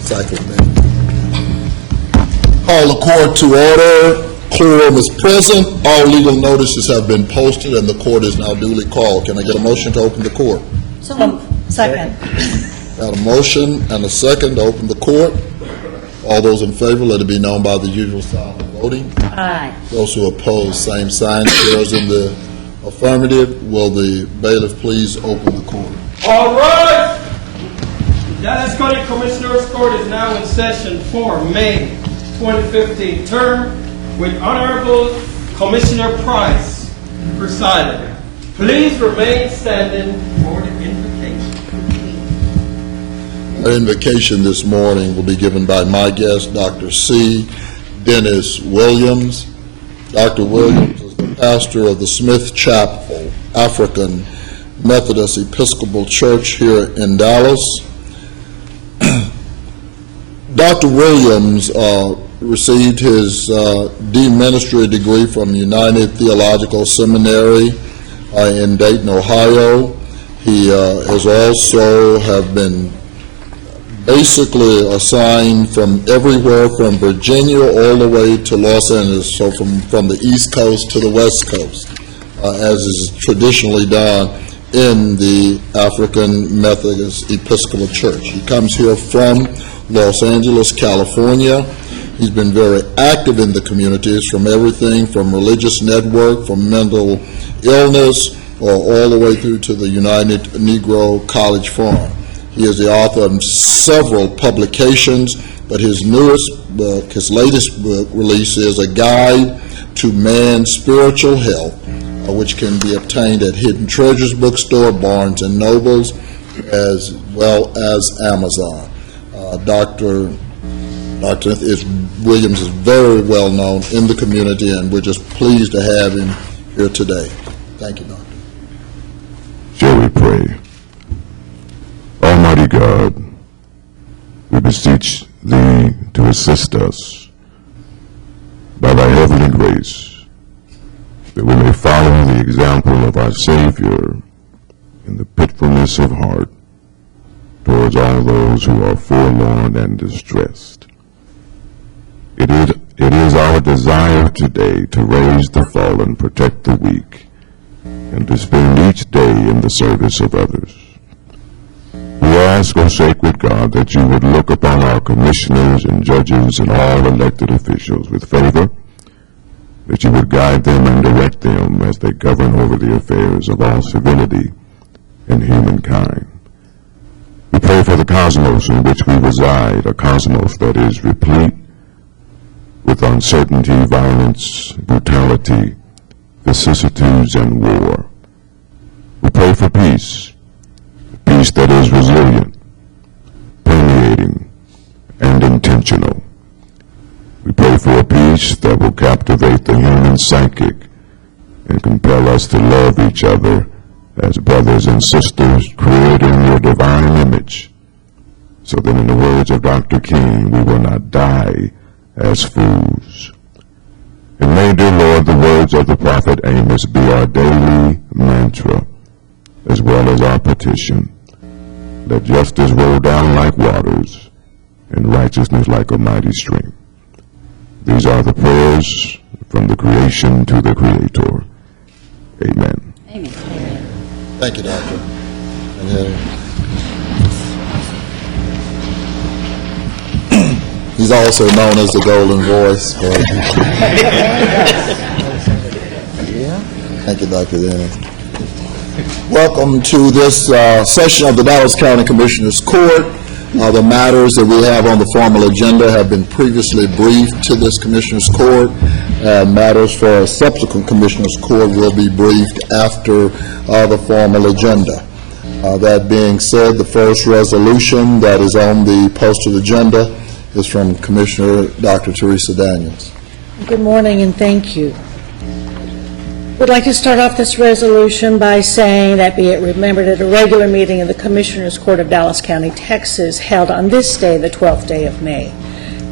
Second. Call the court to order. Quorum is present. All legal notices have been posted, and the court is now duly called. Can I get a motion to open the court? Second. Got a motion and a second to open the court. All those in favor, let it be known by the usual sign of voting. Aye. Those who oppose, same sign. Chairs in the affirmative. Will the bailiff please open the court? All right. The Dallas County Commissioners Court is now in session for May 2015 term with Honorable Commissioner Price presiding. Please remain standing for the invocation. Our invocation this morning will be given by my guest, Dr. C. Dennis Williams. Dr. Williams is the pastor of the Smith Chapel African Methodist Episcopal Church here in Dallas. Dr. Williams received his D-Ministry degree from United Theological Seminary in Dayton, Ohio. He has also have been basically assigned from everywhere from Virginia all the way to Los Angeles, so from the East Coast to the West Coast, as is traditionally done in the African Methodist Episcopal Church. He comes here from Los Angeles, California. He's been very active in the communities, from everything from religious network, from mental illness, or all the way through to the United Negro College Forum. He is the author of several publications, but his newest book, his latest book release is A Guide to Man's Spiritual Health, which can be obtained at Hidden Treasures Bookstore, Barnes & Nobles, as well as Amazon. Dr. Williams is very well known in the community, and we're just pleased to have him here today. Thank you, Doctor. Shall we pray? Almighty God, we beseech Thee to assist us by Thy heavenly grace, that we may follow the example of our Savior in the pitifulness of heart towards all those who are forlorn and distressed. It is our desire today to raise the fallen, protect the weak, and to spend each day in the service of others. We ask, O sacred God, that you would look upon our commissioners and judges and all elected officials with favor, that you would guide them and direct them as they govern over the affairs of all civility and humankind. We pray for the cosmos in which we reside, a cosmos that is replete with uncertainty, violence, brutality, vicissitudes, and war. We pray for peace, peace that is resilient, permeating, and intentional. We pray for a peace that will captivate the human psychic and compel us to love each other as brothers and sisters created in your divine image, so that in the words of Dr. King, we will not die as fools. And may, dear Lord, the words of the prophet Amos be our daily mantra, as well as our petition. Let justice roll down like waters, and righteousness like a mighty stream. These are the prayers from the creation to the Creator. Amen. Amen. Thank you, Doctor. He's also known as the Golden Voice. Thank you, Dr. Dennis. Welcome to this session of the Dallas County Commissioners Court. The matters that we have on the formal agenda have been previously briefed to this Commissioners Court. Matters for a subsequent Commissioners Court will be briefed after the formal agenda. That being said, the first resolution that is on the posted agenda is from Commissioner Dr. Teresa Daniels. Good morning and thank you. We'd like to start off this resolution by saying that be it remembered at a regular meeting of the Commissioners Court of Dallas County, Texas, held on this day, the 12th day of May.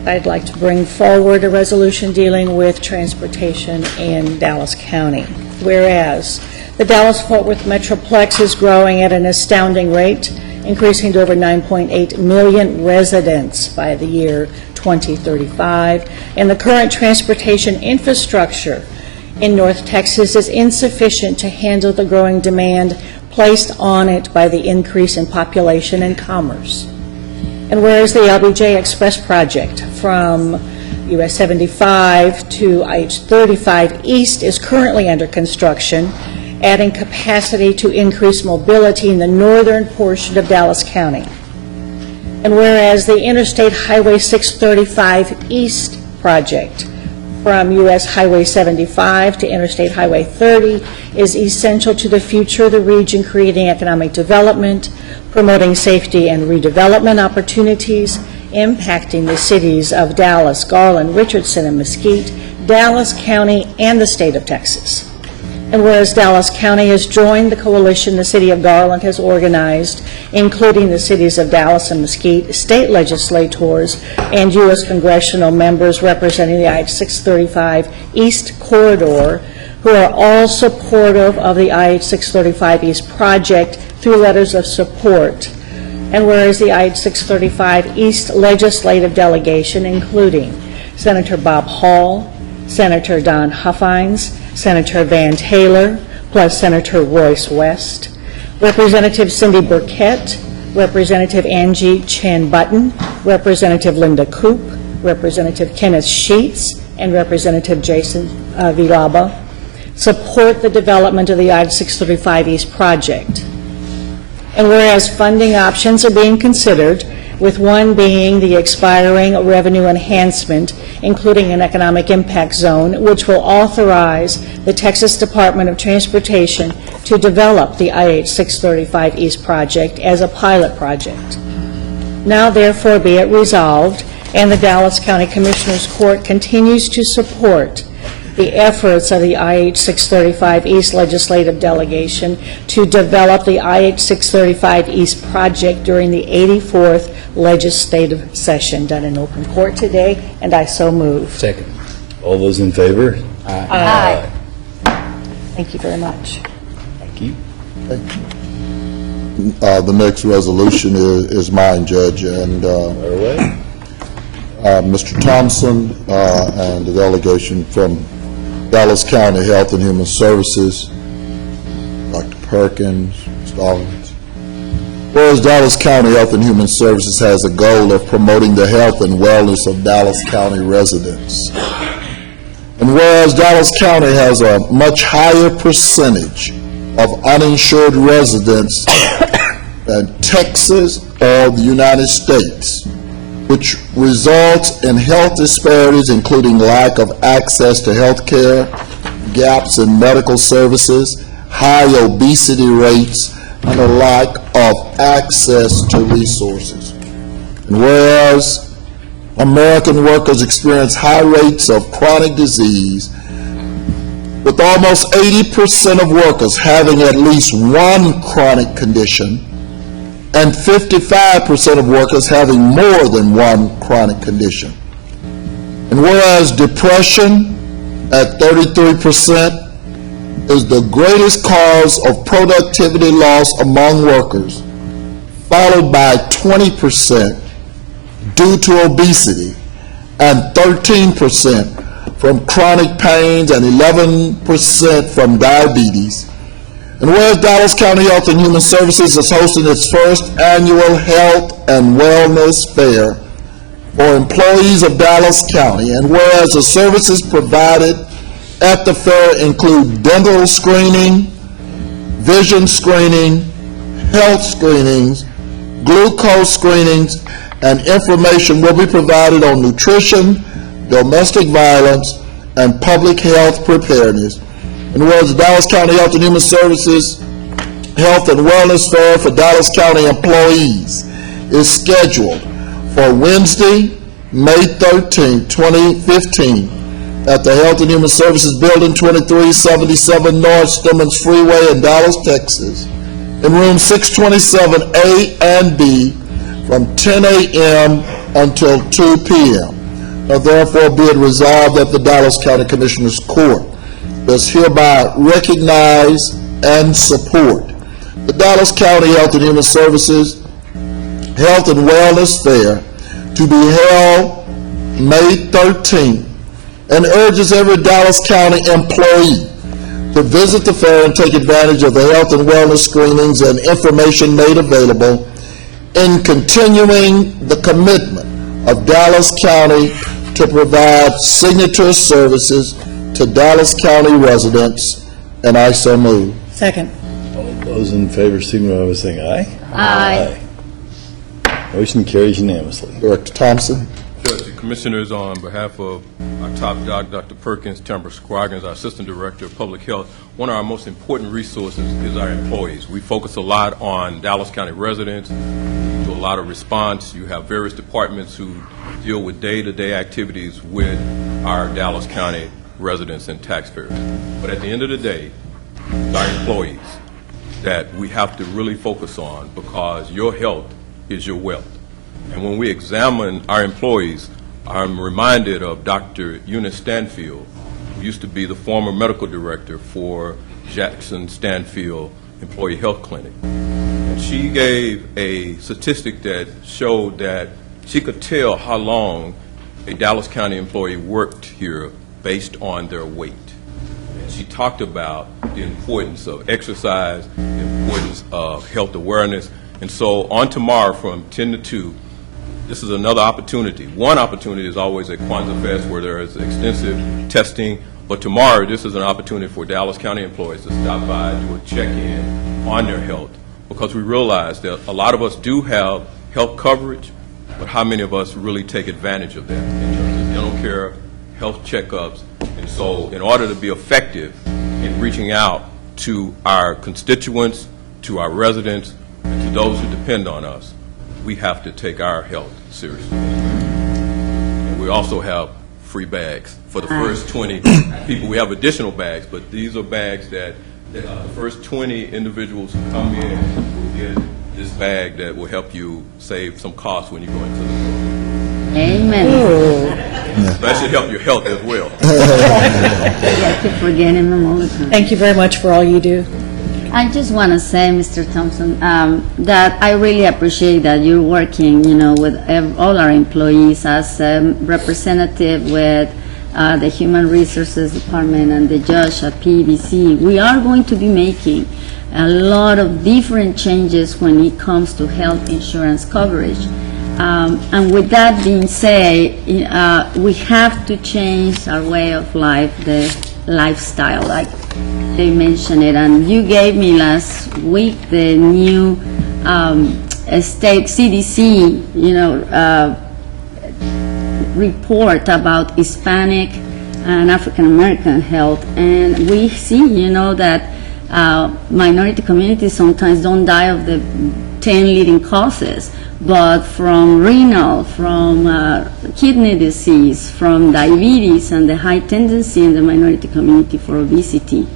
I'd like to bring forward a resolution dealing with transportation in Dallas County. Whereas the Dallas-Fort Worth Metroplex is growing at an astounding rate, increasing to over 9.8 million residents by the year 2035. And the current transportation infrastructure in North Texas is insufficient to handle the growing demand placed on it by the increase in population and commerce. And whereas the LBJ Express project from US 75 to IH-35 East is currently under construction, adding capacity to increase mobility in the northern portion of Dallas County. And whereas the Interstate Highway 635 East project from US Highway 75 to Interstate Highway 30 is essential to the future of the region, creating economic development, promoting safety and redevelopment opportunities, impacting the cities of Dallas, Garland, Richardson, and Mesquite, Dallas County, and the state of Texas. And whereas Dallas County has joined the coalition the city of Garland has organized, including the cities of Dallas and Mesquite, state legislators, and U.S. congressional members representing the IH-635 East Corridor, who are all supportive of the IH-635 East project through letters of support. And whereas the IH-635 East legislative delegation, including Senator Bob Hall, Senator Don Huffines, Senator Van Taylor, plus Senator Royce West, Representative Cindy Burkett, Representative Angie Chan Button, Representative Linda Coop, Representative Kenneth Sheets, and Representative Jason Villalba, support the development of the IH-635 East project. And whereas funding options are being considered, with one being the expiring revenue enhancement, including an economic impact zone, which will authorize the Texas Department of Transportation to develop the IH-635 East project as a pilot project. Now therefore be it resolved, and the Dallas County Commissioners Court continues to support the efforts of the IH-635 East legislative delegation to develop the IH-635 East project during the 84th legislative session, done in open court today, and I so move. Second. All those in favor? Aye. Thank you very much. Thank you. The next resolution is mine, Judge, and Fire away. Mr. Thompson and the delegation from Dallas County Health and Human Services, Dr. Perkins, Stallings. Whereas Dallas County Health and Human Services has a goal of promoting the health and wellness of Dallas County residents. And whereas Dallas County has a much higher percentage of uninsured residents than Texas or the United States, which results in health disparities, including lack of access to health care, gaps in medical services, high obesity rates, and a lack of access to resources. And whereas American workers experience high rates of chronic disease, with almost 80% of workers having at least one chronic condition, and 55% of workers having more than one chronic condition. And whereas depression at 33% is the greatest cause of productivity loss among workers, followed by 20% due to obesity, and 13% from chronic pains, and 11% from diabetes. And whereas Dallas County Health and Human Services is hosting its first annual Health and Wellness Fair for employees of Dallas County, and whereas the services provided at the fair include dental screening, vision screening, health screenings, glucose screenings, and information will be provided on nutrition, domestic violence, and public health preparedness. And whereas the Dallas County Health and Human Services Health and Wellness Fair for Dallas County employees is scheduled for Wednesday, May 13, 2015, at the Health and Human Services Building, 2377 North Stemmons Freeway in Dallas, Texas, in room 627A and B, from 10 a.m. until 2 p.m. Now therefore be it resolved that the Dallas County Commissioners Court does hereby recognize and support the Dallas County Health and Human Services Health and Wellness Fair to be held May 13th, and urges every Dallas County employee to visit the fair and take advantage of the health and wellness screenings and information made available in continuing the commitment of Dallas County to provide signature services to Dallas County residents, and I so move. Second. All those in favor signify by saying aye. Aye. Motion carries unanimously. Director Thompson. Judge, the Commissioners, on behalf of our top doc, Dr. Perkins, Tambra Scroggins, our Assistant Director of Public Health, one of our most important resources is our employees. We focus a lot on Dallas County residents, do a lot of response. You have various departments who deal with day-to-day activities with our Dallas County residents and taxpayers. But at the end of the day, it's our employees that we have to really focus on, because your health is your wealth. And when we examine our employees, I'm reminded of Dr. Eunice Stanfield, who used to be the former medical director for Jackson Stanfield Employee Health Clinic. And she gave a statistic that showed that she could tell how long a Dallas County employee worked here based on their weight. And she talked about the importance of exercise, the importance of health awareness. And so on tomorrow from 10 to 2, this is another opportunity. One opportunity is always at Kwanzaa Fest, where there is extensive testing. But tomorrow, this is an opportunity for Dallas County employees to stop by, do a check-in on their health, because we realize that a lot of us do have health coverage, but how many of us really take advantage of that in terms of dental care, health checkups? And so in order to be effective in reaching out to our constituents, to our residents, and to those who depend on us, we have to take our health seriously. And we also have free bags. For the first 20 people, we have additional bags, but these are bags that the first 20 individuals who come in will get this bag that will help you save some costs when you go into the program. Amen. So that should help your health as well. I keep forgetting them all the time. Thank you very much for all you do. I just want to say, Mr. Thompson, that I really appreciate that you're working, with all our employees as a representative with the Human Resources Department and the judge at PBC. We are going to be making a lot of different changes when it comes to health insurance coverage. And with that being said, we have to change our way of life, the lifestyle, like they mentioned it. And you gave me last week the new state CDC, report about Hispanic and African American health. And we see, that minority communities sometimes don't die of the 10 leading causes, but from renal, from kidney disease, from diabetes, and the high tendency in the minority community for obesity.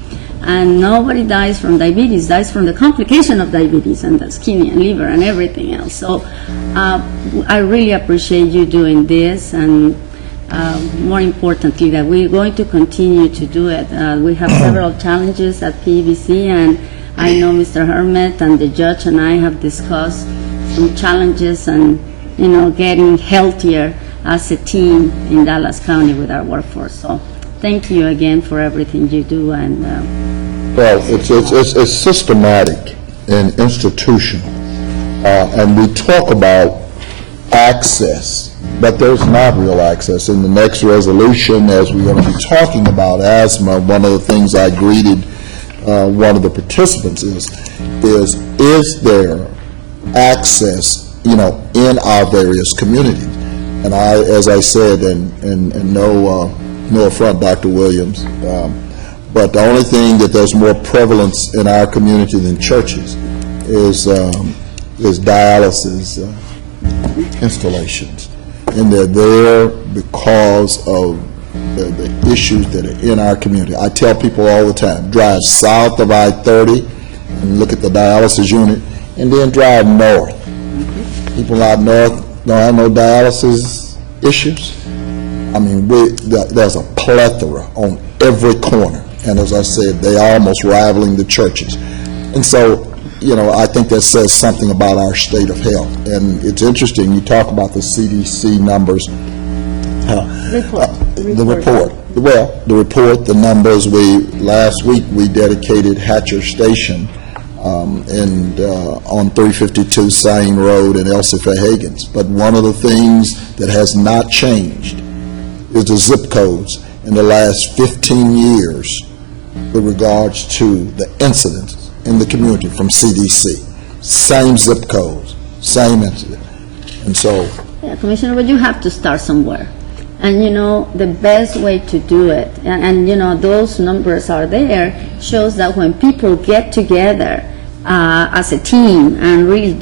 And nobody dies from diabetes, dies from the complication of diabetes, and that's kidney and liver and everything else. So I really appreciate you doing this, and more importantly, that we're going to continue to do it. We have several challenges at PBC, and I know Mr. Hermit and the judge and I have discussed some challenges and, getting healthier as a team in Dallas County with our workforce. So thank you again for everything you do. And Well, it's systematic and institutional, and we talk about access, but there's not real access. In the next resolution, as we're going to be talking about asthma, one of the things I greeted one of the participants is there access, in our various communities? And as I said, and no affront, Dr. Williams, but the only thing that there's more prevalence in our community than churches is dialysis installations. And they're there because of the issues that are in our community. I tell people all the time, drive south of I-30 and look at the dialysis unit, and then drive north. People out north don't have no dialysis issues. I mean, there's a plethora on every corner, and as I said, they are almost rivaling the churches. And so I think that says something about our state of health. And it's interesting, you talk about the CDC numbers. The report. Well, the report, the numbers, last week, we dedicated Hatcher Station on 352 Sain Road in Elsie Fahagans. But one of the things that has not changed is the zip codes in the last 15 years with regards to the incidents in the community from CDC. Same zip codes, same incident. And so, Yeah, Commissioner, but you have to start somewhere. And, the best way to do it, and those numbers are there, shows that when people get together as a team and really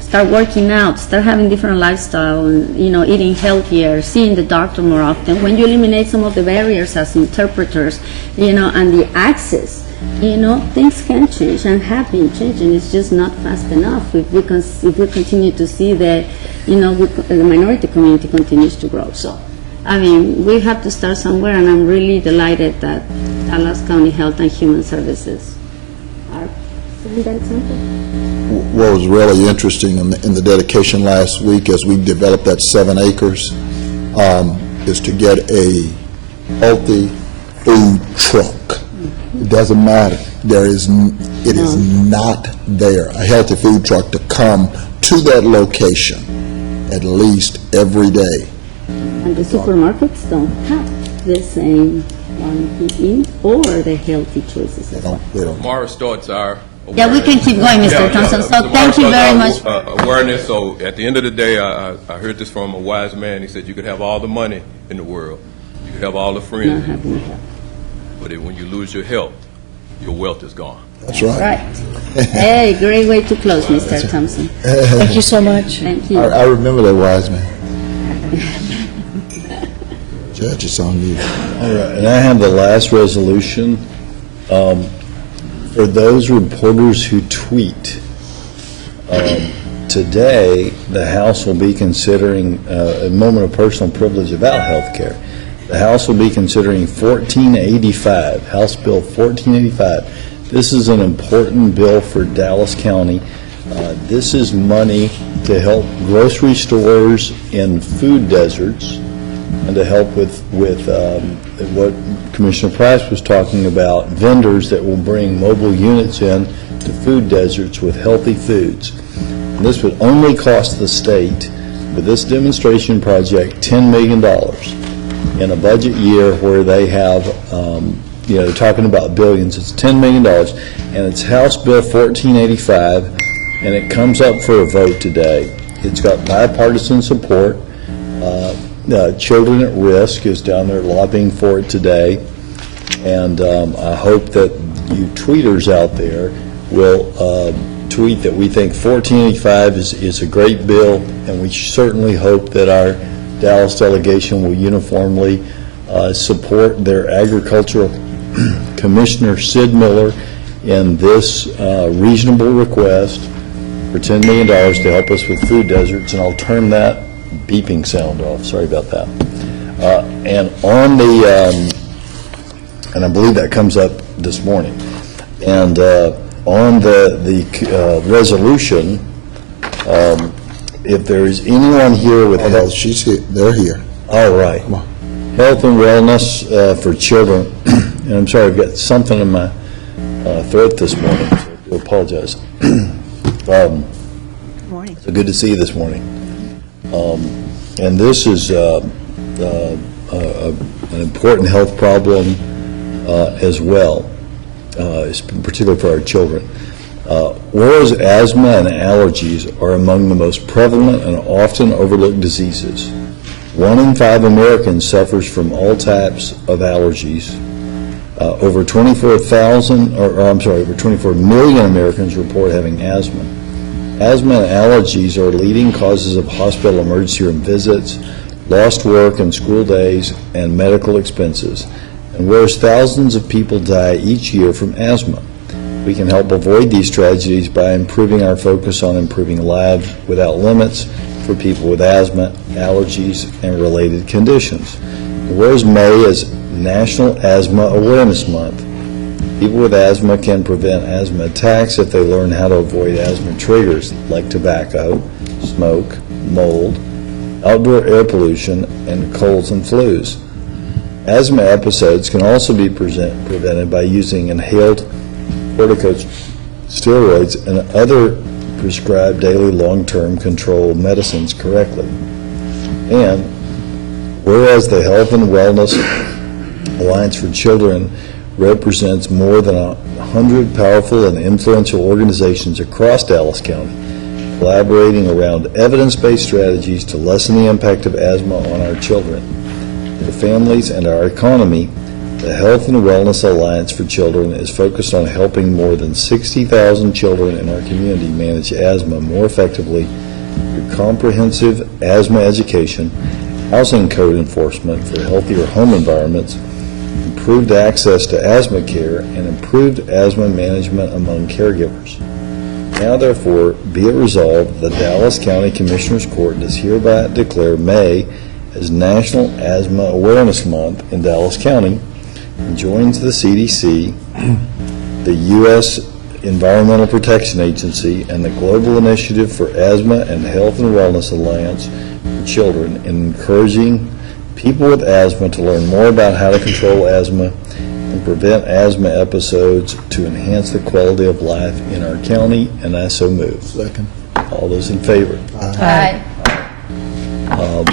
start working out, start having different lifestyle, and, eating healthier, seeing the doctor more often, when you eliminate some of the barriers as interpreters, and the access, things can change and have been changing. It's just not fast enough if we continue to see the minority community continues to grow. So, we have to start somewhere, and I'm really delighted that Dallas County Health and Human Services are setting that example. what was really interesting in the dedication last week as we developed that 7 acres is to get a healthy food truck. It doesn't matter. It is not there. A healthy food truck to come to that location at least every day. And the supermarkets don't have the same quantity or the healthy choices as well. They don't. Morris starts our. Yeah, we can keep going, Mr. Thompson. So thank you very much. Awareness, so at the end of the day, I heard this from a wise man. He said, you could have all the money in the world, you could have all the Not friends, having help. but when you lose your health, your wealth is gone. That's right. Right. Hey, great way to close, Mr. Thompson. Thank you so much. Thank you. I remember that wise man. Judge, it's on you. All right, and I have the last resolution. For those reporters who tweet, today, the House will be considering, a moment of personal privilege about health care. The House will be considering 1485, House Bill 1485. This is an important bill for Dallas County. This is money to help grocery stores in food deserts and to help with what Commissioner Price was talking about, vendors that will bring mobile units in to food deserts with healthy foods. And this would only cost the state, with this demonstration project, $10 million in a budget year where they have, they're talking about billions. It's $10 million, and it's House Bill 1485, and it comes up for a vote today. It's got bipartisan support. Children at Risk is down there lobbying for it today, and I hope that you tweeters out there will tweet that we think 1485 is a great bill, and we certainly hope that our Dallas delegation will uniformly support their agricultural commissioner, Sid Miller, in this reasonable request for $10 million to help us with food deserts, and I'll turn that beeping sound off. Sorry about that. And on the, and I believe that comes up this morning. And on the resolution, if there is anyone here with health, She's here. They're here. all right, health and wellness for children. And I'm sorry, I've got something in my throat this morning, so I do apologize. Morning. So good to see you this morning. And this is an important health problem as well, particularly for our children. Whereas asthma and allergies are among the most prevalent and often overlooked diseases, 1 in 5 Americans suffers from all types of allergies. Over 24 million Americans report having asthma. Asthma and allergies are leading causes of hospital emergency room visits, lost work and school days, and medical expenses. And whereas thousands of people die each year from asthma, we can help avoid these tragedies by improving our focus on improving lives without limits for people with asthma, allergies, and related conditions. And whereas May is National Asthma Awareness Month, People with asthma can prevent asthma attacks if they learn how to avoid asthma triggers like tobacco, smoke, mold, outdoor air pollution, and colds and flus. Asthma episodes can also be prevented by using inhaled corticosteroids and other prescribed daily long-term control medicines correctly. And whereas the Health and Wellness Alliance for Children represents more than 100 powerful and influential organizations across Dallas County, collaborating around evidence-based strategies to lessen the impact of asthma on our children, their families, and our economy. The Health and Wellness Alliance for Children is focused on helping more than 60,000 children in our community manage asthma more effectively through comprehensive asthma education, housing code enforcement for healthier home environments, improved access to asthma care, and improved asthma management among caregivers. Now therefore, be it resolved, the Dallas County Commissioners Court does hereby declare May as National Asthma Awareness Month in Dallas County, and joins the CDC, the U.S. Environmental Protection Agency, and the Global Initiative for Asthma and Health and Wellness Alliance for Children in encouraging people with asthma to learn more about how to control asthma and prevent asthma episodes to enhance the quality of life in our county, and I so move. Second. All those in favor? Aye. You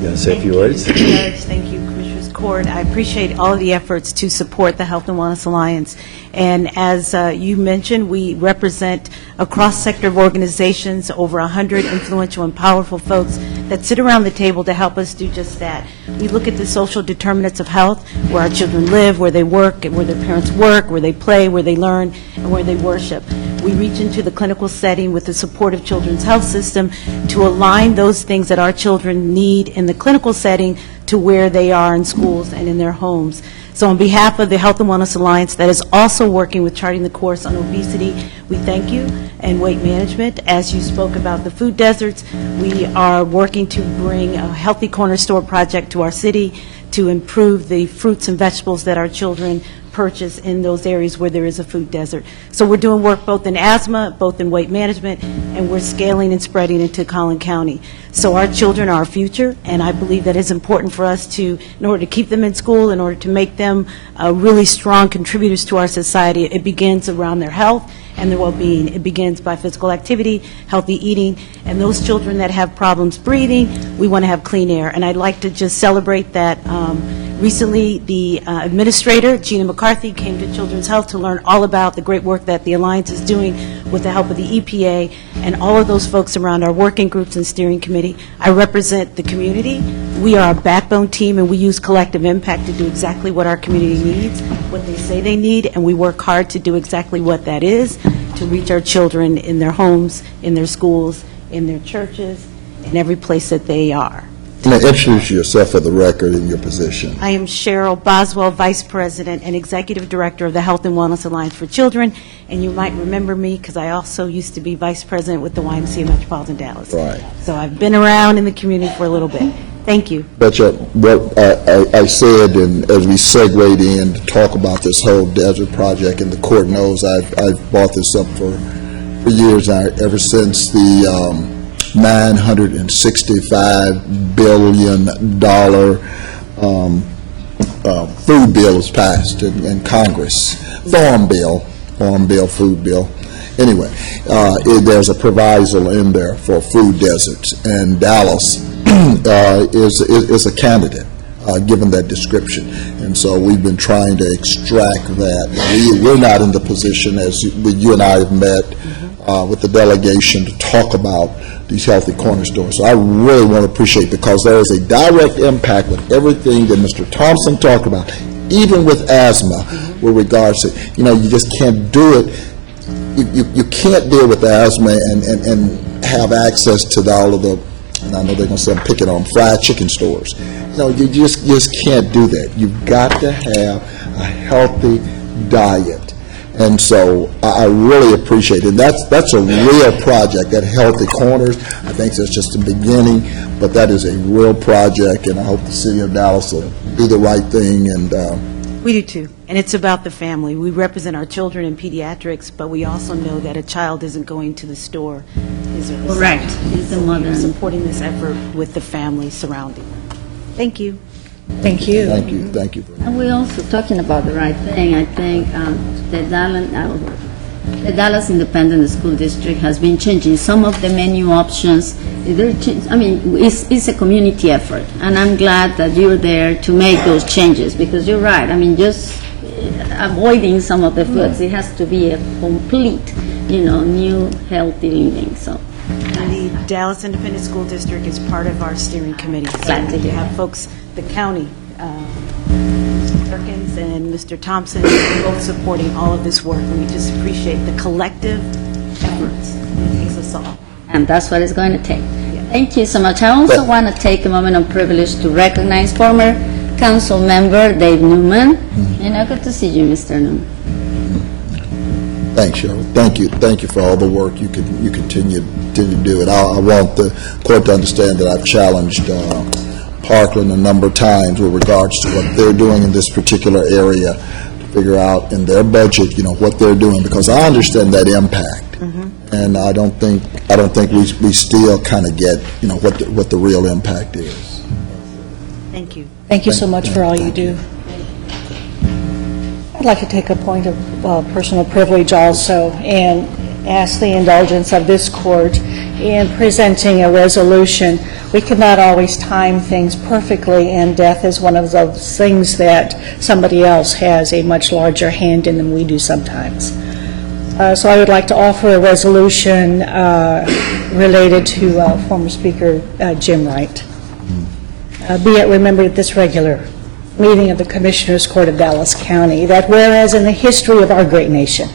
going to say a few words? Thank you, Judge. Thank you, Commissioners Court. I appreciate all of the efforts to support the Health and Wellness Alliance. And as you mentioned, we represent a cross-sector of organizations, over 100 influential and powerful folks that sit around the table to help us do just that. We look at the social determinants of health, where our children live, where they work, where their parents work, where they play, where they learn, and where they worship. We reach into the clinical setting with the support of Children's Health System to align those things that our children need in the clinical setting to where they are in schools and in their homes. So on behalf of the Health and Wellness Alliance that is also working with charting the course on obesity, we thank you, and weight management. As you spoke about the food deserts, we are working to bring a Healthy Corner Store project to our city to improve the fruits and vegetables that our children purchase in those areas where there is a food desert. So we're doing work both in asthma, both in weight management, and we're scaling and spreading into Collin County. So our children are our future, and I believe that it's important for us to, in order to keep them in school, in order to make them really strong contributors to our society, it begins around their health and their well-being. It begins by physical activity, healthy eating, and those children that have problems breathing, we want to have clean air. And I'd like to just celebrate that recently the administrator, Gina McCarthy, came to Children's Health to learn all about the great work that the Alliance is doing with the help of the EPA and all of those folks around our working groups and steering committee. I represent the community. We are a backbone team, and we use collective impact to do exactly what our community needs, what they say they need, and we work hard to do exactly what that is, to reach our children in their homes, in their schools, in their churches, in every place that they are. Now, introduce yourself for the record and your position. I am Cheryl Boswell, Vice President and Executive Director of the Health and Wellness Alliance for Children, and you might remember me because I also used to be Vice President with the YMCA Metropolitan Dallas. Right. So I've been around in the community for a little bit. Thank you. But what I said, and as we segued in to talk about this whole desert project, and the court knows I've brought this up for years now, ever since the $965 billion food bill was passed in Congress. Farm bill, food bill. Anyway, there's a proviso in there for food deserts, and Dallas is a candidate, given that description. And so we've been trying to extract that. We're not in the position, as you and I have met with the delegation, to talk about these healthy corner stores. So I really want to appreciate, because there is a direct impact with everything that Mr. Thompson talked about, even with asthma, with regards to, you just can't do it. You can't deal with asthma and have access to all of the, and I know they're going to say I'm picking on fried chicken stores. You just can't do that. You've got to have a healthy diet. And so I really appreciate it. That's a real project, that Healthy Corners. I think that's just the beginning, but that is a real project, and I hope the city of Dallas will do the right thing and We do too, and it's about the family. We represent our children in pediatrics, but we also know that a child isn't going to the store. Correct. It's the mother. We're supporting this effort with the family surrounding. Thank you. Thank you. Thank you, thank you. And we're also talking about the right thing. I think the Dallas Independent School District has been changing some of the menu options. It's a community effort, and I'm glad that you're there to make those changes, because you're right. I mean, just avoiding some of the foods, it has to be a complete, new healthy living, so. And the Dallas Independent School District is part of our steering committee. Glad to So we hear. have folks, the county, Mr. Perkins and Mr. Thompson, both supporting all of this work, and we just appreciate the collective efforts. It takes us all. And that's what it's going to take. Thank you so much. I also want to take a moment of privilege to recognize former council member Dave Newman. Good to see you, Mr. Newman. Thanks, Cheryl. Thank you for all the work you continue to do. And I want the court to understand that I've challenged Parkland a number of times with regards to what they're doing in this particular area, to figure out in their budget, what they're doing, because I understand that impact. And I don't think we still kind of get, what the real impact is. Thank you. Thank you so much for all you do. I'd like to take a point of personal privilege also and ask the indulgence of this court in presenting a resolution. We cannot always time things perfectly, and death is one of those things that somebody else has a much larger hand in than we do sometimes. So I would like to offer a resolution related to former Speaker Jim Wright. Be it remembered at this regular meeting of the Commissioners Court of Dallas County that whereas in the history of our great nation,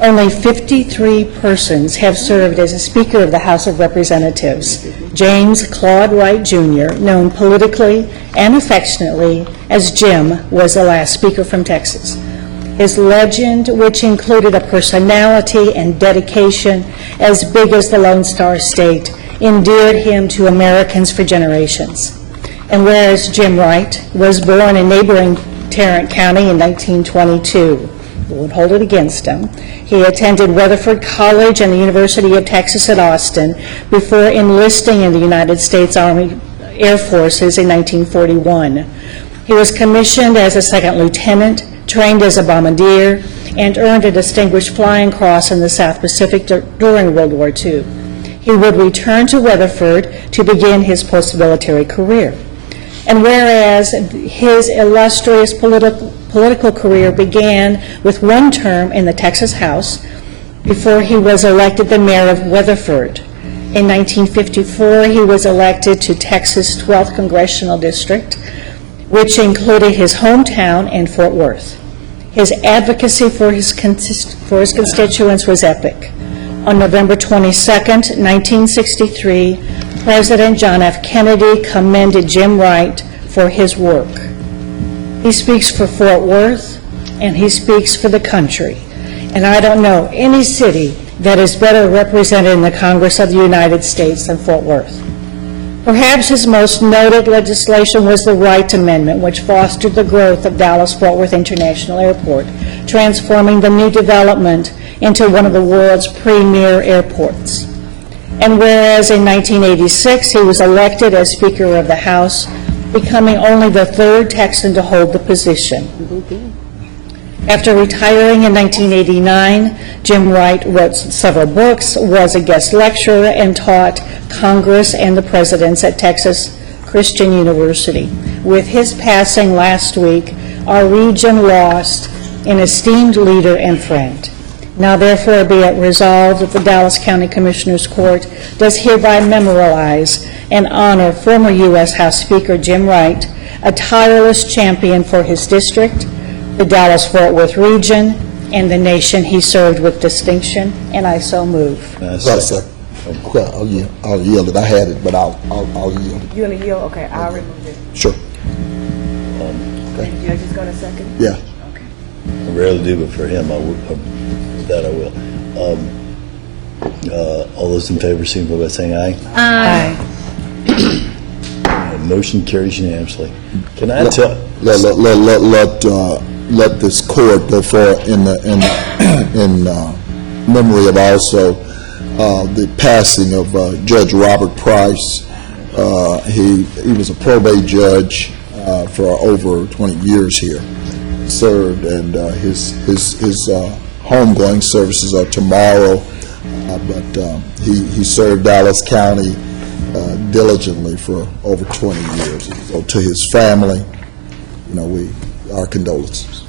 only 53 persons have served as a Speaker of the House of Representatives, James Claude Wright Jr., known politically and affectionately as Jim, was the last Speaker from Texas. His legend, which included a personality and dedication as big as the Lone Star State, endeared him to Americans for generations. And whereas Jim Wright was born in neighboring Tarrant County in 1922, we won't hold it against him. He attended Weatherford College and the University of Texas at Austin before enlisting in the United States Army Air Forces in 1941. He was commissioned as a second lieutenant, trained as a bombardier, and earned a Distinguished Flying Cross in the South Pacific during World War II. He would return to Weatherford to begin his post-military career. And whereas his illustrious political career began with one term in the Texas House before he was elected the mayor of Weatherford. In 1954, he was elected to Texas' 12th Congressional District, which included his hometown and Fort Worth. His advocacy for his constituents was epic. On November 22nd, 1963, President John F. Kennedy commended Jim Wright for his work. He speaks for Fort Worth, and he speaks for the country. And I don't know any city that is better represented in the Congress of the United States than Fort Worth. Perhaps his most noted legislation was the Wright Amendment, which fostered the growth of Dallas-Fort Worth International Airport, transforming the new development into one of the world's premier airports. And whereas in 1986 he was elected as Speaker of the House, becoming only the third Texan to hold the position. After retiring in 1989, Jim Wright wrote several books, was a guest lecturer, and taught Congress and the presidents at Texas Christian University. With his passing last week, our region lost an esteemed leader and friend. Now therefore be it resolved that the Dallas County Commissioners Court does hereby memorialize and honor former U.S. House Speaker Jim Wright, a tireless champion for his district, the Dallas-Fort Worth region, and the nation he served with distinction, and I so move. Well, I'll yield it. I had it, but I'll yield it. You want to yield? Okay, I'll remove it. Sure. And the judge is going to second? Yeah. I rarely do, but for him, I will. All those in favor, signify by saying aye. Aye. Motion carries unanimously. Can I tell? Let let this court go forward in memory of also the passing of Judge Robert Price. He was a probate judge for over 20 years here. Served, and his homegoing services are tomorrow. But he served Dallas County diligently for over 20 years. So to his family, our condolences.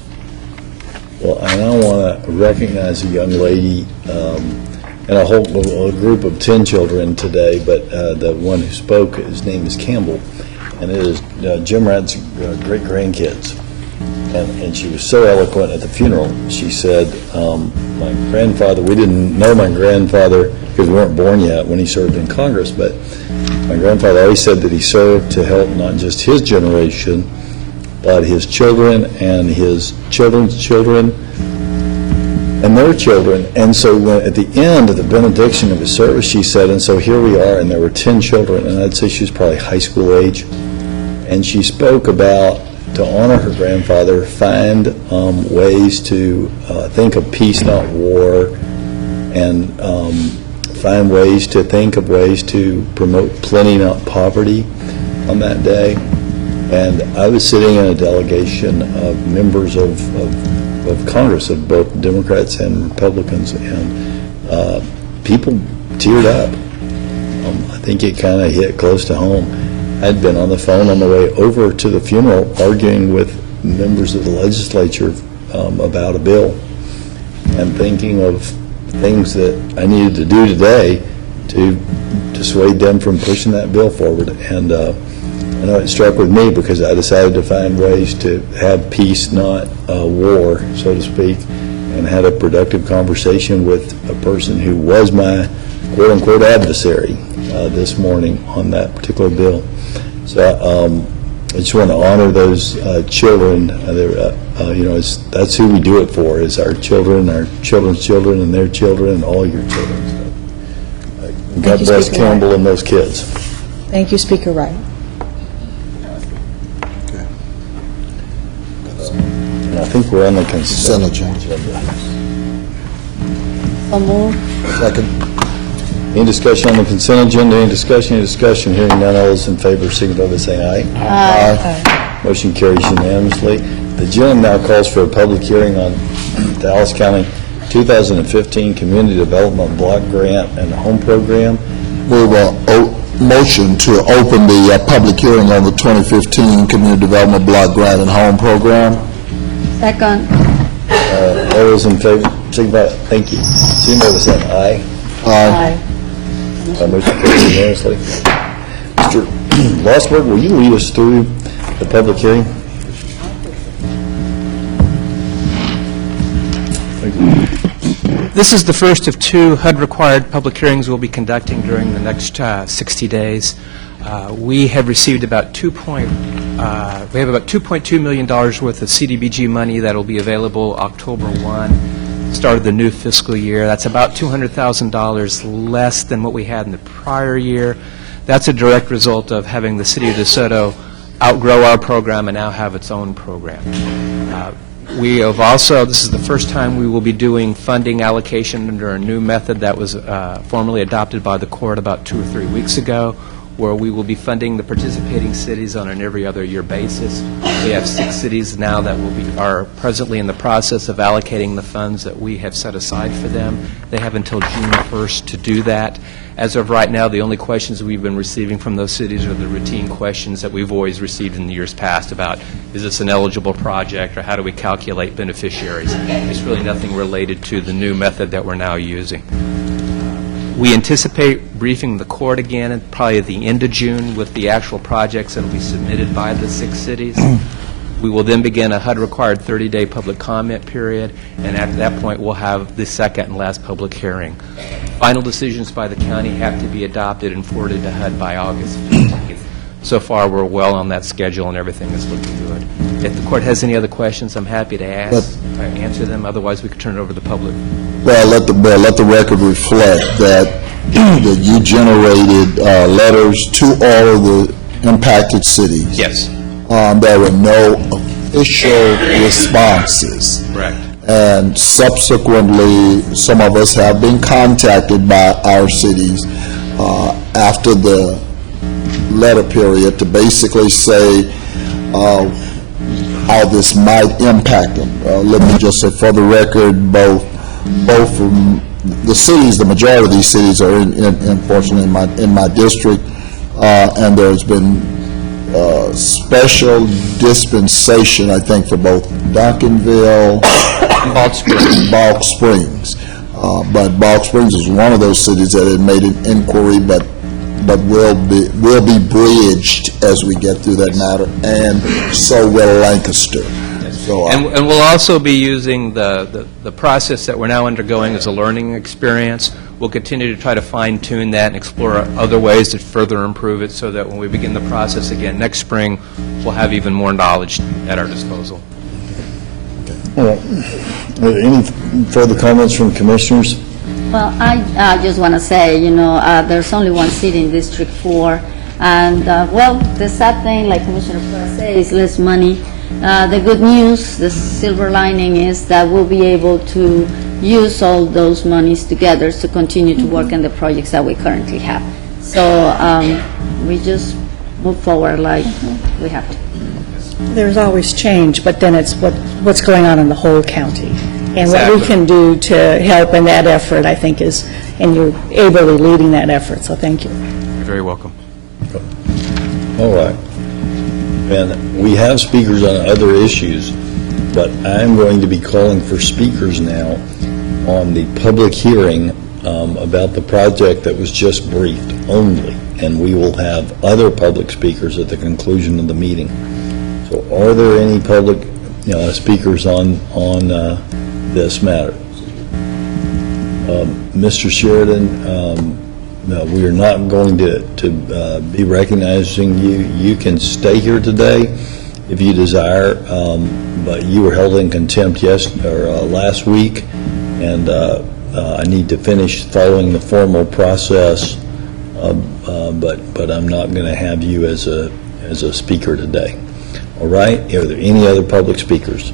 Well, and I want to recognize a young lady and a group of 10 children today, but the one who spoke, his name is Campbell, and it is Jim Ratt's great-grandkids. And she was so eloquent at the funeral. She said, my grandfather, we didn't know my grandfather because we weren't born yet when he served in Congress, but my grandfather always said that he served to help not just his generation, but his children and his children's children and their children. And so when, at the end of the benediction of his service, she said, and so here we are, and there were 10 children, and I'd say she was probably high school age, and she spoke about, to honor her grandfather, find ways to think of peace, not war, and find ways to think of ways to promote plenty, not poverty on that day. And I was sitting in a delegation of members of Congress, of both Democrats and Republicans, and people teared up. I think it kind of hit close to home. I'd been on the phone on the way over to the funeral arguing with members of the legislature about a bill and thinking of things that I needed to do today to dissuade them from pushing that bill forward. And I know it struck with me because I decided to find ways to have peace, not war, so to speak, and had a productive conversation with a person who was my quote-unquote adversary this morning on that particular bill. So I just want to honor those children. That's who we do it for, is our children, our children's children, and their children, and all your children. So, God bless Campbell and those kids. Thank you, Speaker Wright. And I think we're on the consent Consent agenda. So moved. Second. Any discussion on the consent agenda? Any discussion? Hearing none, all those in favor signify by saying aye. Aye. Motion carries unanimously. The agenda now calls for a public hearing on Dallas County 2015 Community Development Block Grant and Home Program. We will motion to open the public hearing on the 2015 Community Development Block Grant and Home Program. Second. All those in favor signify, thank you. Signify by saying aye. Aye. Motion carries unanimously. Mr. Lossberg, will you lead us through the public hearing? This is the first of two HUD-required public hearings we'll be conducting during the next 60 days. We have received about $2.2 million worth of CDBG money that will be available October 1, start of the new fiscal year. That's about $200,000 less than what we had in the prior year. That's a direct result of having the City of DeSoto outgrow our program and now have its own program. We have also, this is the first time we will be doing funding allocation under a new method that was formally adopted by the court about 2 or 3 weeks ago, where we will be funding the participating cities on an every other year basis. We have 6 cities now that are presently in the process of allocating the funds that we have set aside for them. They have until June 1st to do that. As of right now, the only questions we've been receiving from those cities are the routine questions that we've always received in the years past about, is this an eligible project, or how do we calculate beneficiaries? It's really nothing related to the new method that we're now using. We anticipate briefing the court again probably at the end of June with the actual projects that will be submitted by the 6 cities. We will then begin a HUD-required 30-day public comment period, and at that point, we'll have the second and last public hearing. Final decisions by the county have to be adopted and forwarded to HUD by August 15th. So far, we're well on that schedule, and everything is looking good. If the court has any other questions, I'm happy to answer them. Otherwise, we could turn it over to the public. Well, let the record reflect that you generated letters to all of the impacted cities. Yes. There were no official responses. Correct. And subsequently, some of us have been contacted by our cities after the letter period to basically say how this might impact them. Let me just say, for the record, both the cities, the majority of these cities are unfortunately in my district, and there's been special dispensation, I think, for both Duncanville, Balk Springs. But Balk Springs is one of those cities that had made an inquiry, but will be bridged as we get through that matter, and so will Lancaster. So, And we'll also be using the process that we're now undergoing as a learning experience. We'll continue to try to fine-tune that and explore other ways to further improve it so that when we begin the process again next spring, we'll have even more knowledge at our disposal. All right. Are there any further comments from commissioners? Well, I just want to say, there's only one seat in District 4, and, the sad thing, like Commissioner Flores said, is less money. The good news, the silver lining, is that we'll be able to use all those monies together to continue to work on the projects that we currently have. So we just move forward like we have to. There's always change, but then it's what's going on in the whole county. And what we Exactly. can do to help in that effort, I think, is, and you're ably leading that effort, so thank you. You're very welcome. All right. And we have speakers on other issues, but I'm going to be calling for speakers now on the public hearing about the project that was just briefed only, and we will have other public speakers at the conclusion of the meeting. So are there any public speakers on this matter? Mr. Sheridan, no, we are not going to be recognizing you. You can stay here today if you desire, but you were held in contempt last week, and I need to finish following the formal process, but I'm not going to have you as a speaker today. All right? Are there any other public speakers?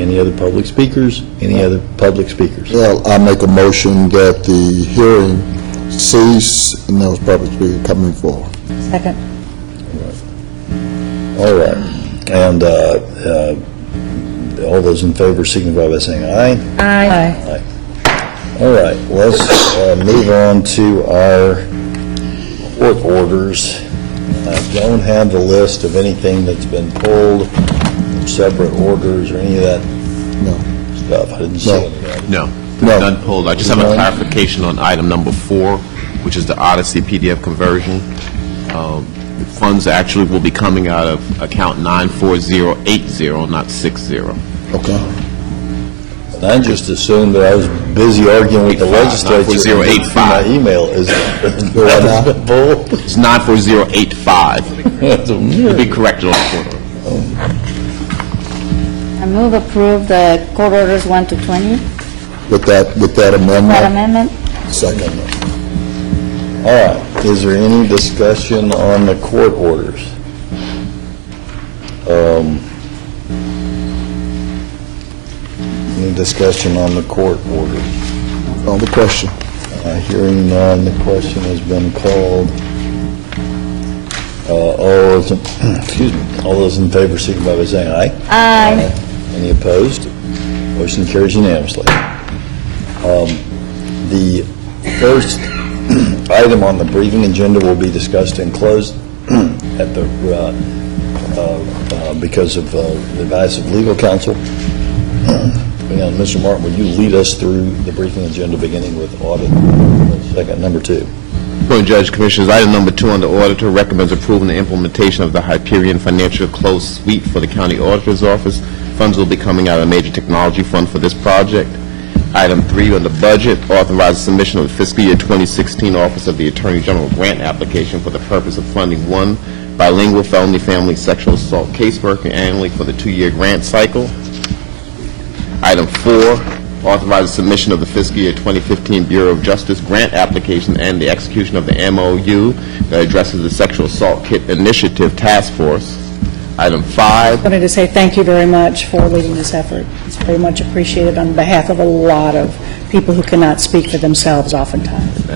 Any other public speakers? Any other public speakers? well, I make a motion that the hearing cease, and those public speakers coming forward. Second. All right. And all those in favor signify by saying aye. Aye. All right, let's move on to our court orders. I don't have the list of anything that's been pulled, separate orders, or any of that stuff. I didn't see any of that. No, No. none pulled. I just have a clarification on item number 4, which is the Odyssey PDF conversion. Funds actually will be coming out of account 94080, not 60. Okay? And I just assumed that I was busy arguing with the legislature. 94085. My email is that has been pulled. It's 94085. It'll be corrected on the court order. I move approve the court orders 1 to 20. With that That amendment? amendment? Second. All right, is there any discussion on the court orders? Any discussion on the court orders? On the question. Hearing none, the question has been called. All those in favor signify by saying aye. Aye. Any opposed? Motion carries unanimously. The first item on the briefing agenda will be discussed and closed at the because of the advice of legal counsel. And Mr. Martin, will you lead us through the briefing agenda, beginning with audit, second, number 2? Morning, Judge, Commissioners. Item number 2 on the auditor recommends approving the implementation of the Hyperion Financial Close Suite for the County Auditor's Office. Funds will be coming out of the Major Technology Fund for this project. Item 3 on the budget authorizes submission of the fiscal year 2016 Office of the Attorney General grant application for the purpose of funding one bilingual felony family sexual assault caseworker annually for the 2-year grant cycle. Item 4 authorizes submission of the fiscal year 2015 Bureau of Justice grant application and the execution of the MOU that addresses the Sexual Assault Kit Initiative Task Force. Item 5, Wanted to say thank you very much for leading this effort. It's very much appreciated on behalf of a lot of people who cannot speak for themselves oftentimes.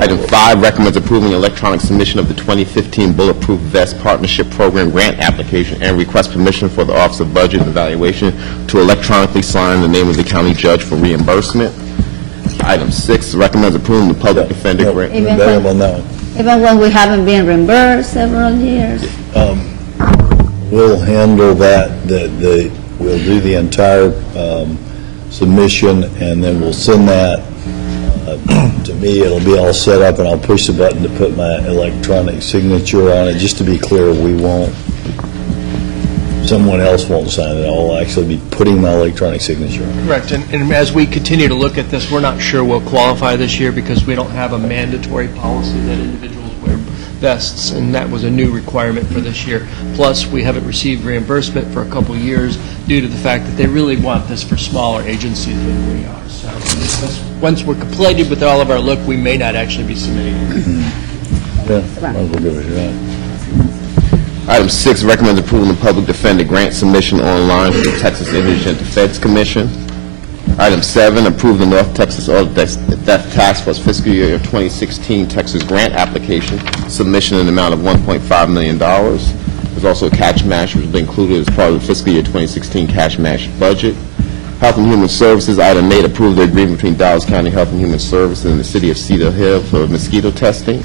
Item 5 recommends approving electronic submission of the 2015 Bulletproof Vest Partnership Program grant application and request permission for the Office of Budget and Evaluation to electronically sign the name of the county judge for reimbursement. Item 6 recommends approving the public defender grant. Even Available when, now. even when we haven't been reimbursed several years. We'll handle that, we'll do the entire submission, and then we'll send that to me. It'll be all set up, and I'll push the button to put my electronic signature on it. Just to be clear, someone else won't sign it. I'll actually be putting my electronic signature on it. Correct, and as we continue to look at this, we're not sure we'll qualify this year because we don't have a mandatory policy that individuals wear vests, and that was a new requirement for this year. Plus, we haven't received reimbursement for a couple years due to the fact that they really want this for smaller agencies than we are. So once we're completed with all of our look, we may not actually be submitting. Yeah, might as well give it a shot. Item 6 recommends approving the public defender grant submission online for the Texas Indigent Defense Commission. Item 7, approve the North Texas Auto Theft Task Force fiscal year 2016 Texas grant application, submission in the amount of $1.5 million. There's also a cash match which will be included as part of the fiscal year 2016 cash match budget. Health and Human Services, item 8, approve the agreement between Dallas County Health and Human Services and the City of Cedar Hill for mosquito testing.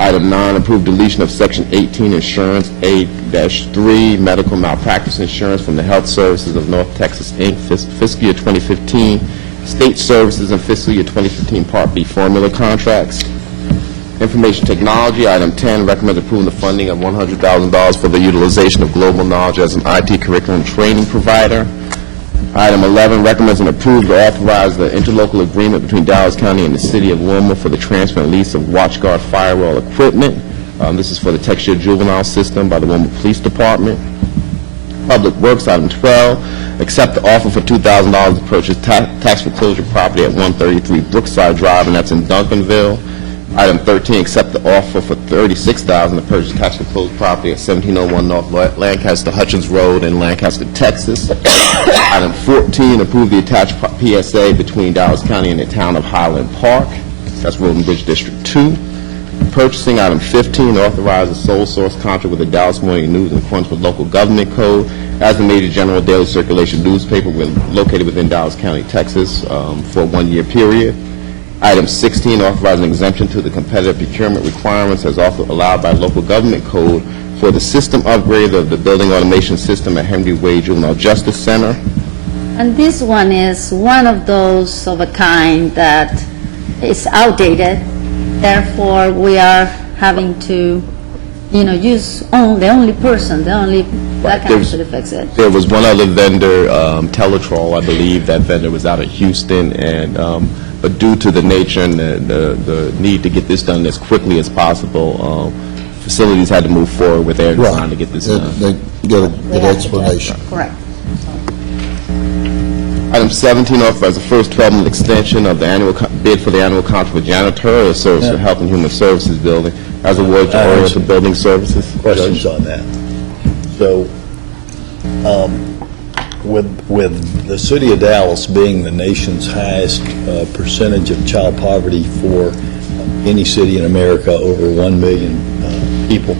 Item 9, approve deletion of Section 18 Insurance A-3 Medical Malpractice Insurance from the Health Services of North Texas, Inc. Fiscal year 2015 State Services and Fiscal year 2015 Part B Formula Contracts. Information Technology, item 10, recommends approving the funding of $100,000 for the utilization of Global Knowledge as an IT curriculum training provider. Item 11, recommends and approves or authorize the interlocal agreement between Dallas County and the City of Wilma for the transfer and lease of WatchGuard firewall equipment. This is for the Texas Juvenile System by the Wilma Police Department. Public Works, item 12, accept the offer for $2,000 to purchase tax foreclosure property at 133 Brookside Drive, and that's in Duncanville. Item 13, accept the offer for $36,000 to purchase tax foreclosed property at 1701 North Lancaster Hutchins Road in Lancaster, Texas. Item 14, approve the attached PSA between Dallas County and the town of Highland Park. That's Road and Bridge District 2. Purchasing, item 15, authorize a sole source contract with the Dallas Morning News in accordance with local government code as the major general daily circulation newspaper located within Dallas County, Texas, for a one-year period. Item 16, authorizing exemption to the competitive procurement requirements as also allowed by local government code for the system upgrade of the building automation system at Henry Wade Juvenile Justice Center. And this one is one of those of a kind that is outdated. Therefore, we are having to, use the only person that can actually fix it. There was one other vendor, Teletrol, I believe. That vendor was out of Houston, and but due to the nature and the need to get this done as quickly as possible, facilities had to move forward with their design to get this done. They get a good explanation. Correct. Item 17, authorize the first 12-month extension of the annual bid for the annual contract for janitorial service for Health and Human Services building as awarded to Oriental Building Services. Questions on that? So, with the city of Dallas being the nation's highest percentage of child poverty for any city in America, over 1 million people,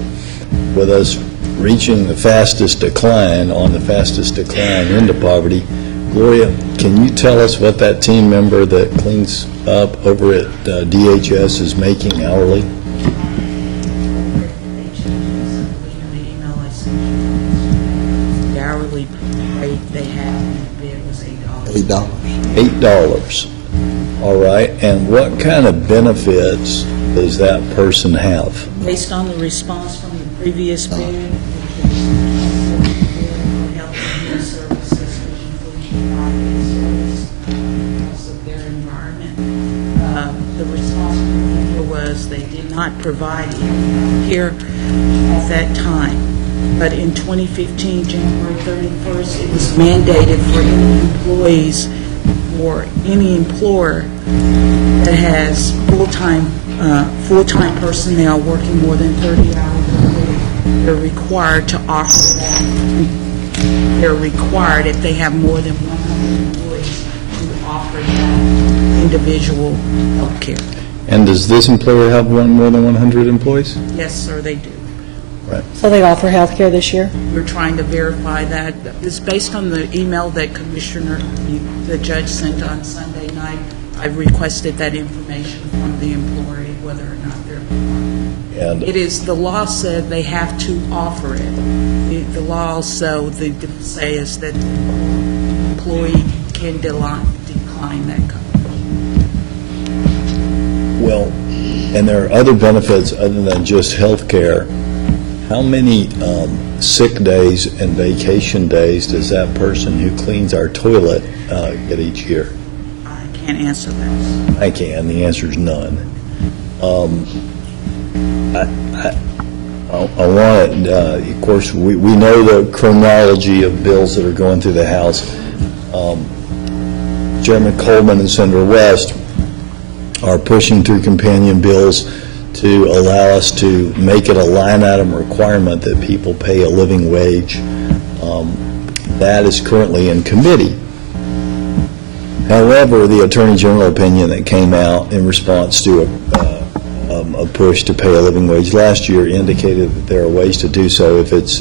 with us reaching the fastest decline into poverty, Gloria, can you tell us what that team member that cleans up over at DHS is making hourly? The hourly rate they have in the bid was $8. $8. All right. And what kind of benefits does that person have? Based on the response from the previous bid, health and human services, which includes providing service because of their environment, the response from the vendor was they did not provide any care at that time. But in 2015, January 31st, it was mandated for any employees or any employer that has full-time personnel working more than 30 hours a week they're required to offer that. They're required, if they have more than 100 employees, to offer that individual health care. And does this employer have more than 100 employees? Yes, sir, they do. So they offer health care this year? We're trying to verify that. It's based on the email that the judge sent on Sunday night. I've requested that information from the employee, whether or not they're. And It is, the law said they have to offer it. The law also, the say is that the employee can decline that coverage. well, and there are other benefits other than just health care. How many sick days and vacation days does that person who cleans our toilet get each year? I can't answer that. I can. The answer is none. I want, of course, we know the chronology of bills that are going through the House. Chairman Coleman and Senator West are pushing through companion bills to allow us to make it a line item requirement that people pay a living wage. That is currently in committee. However, the Attorney General opinion that came out in response to a push to pay a living wage last year indicated that there are ways to do so if it's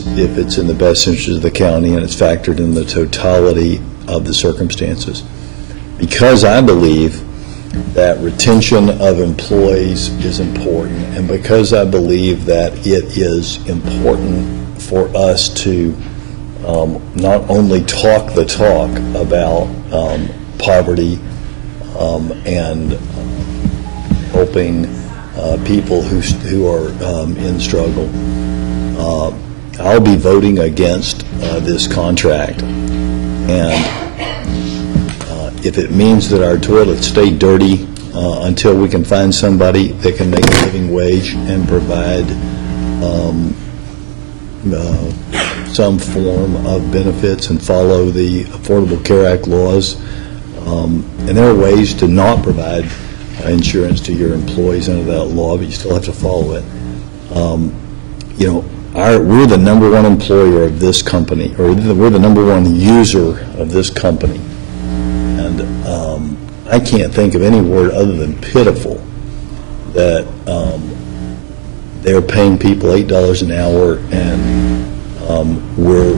in the best interest of the county and it's factored in the totality of the circumstances. Because I believe that retention of employees is important, and because I believe that it is important for us to not only talk the talk about poverty and helping people who are in struggle, I'll be voting against this contract. And if it means that our toilets stay dirty until we can find somebody that can make a living wage and provide some form of benefits and follow the Affordable Care Act laws, and there are ways to not provide insurance to your employees under that law, but you still have to follow it. We're the number one employer of this company, or we're the number one user of this company. And I can't think of any word other than pitiful that they're paying people $8 an hour, and we're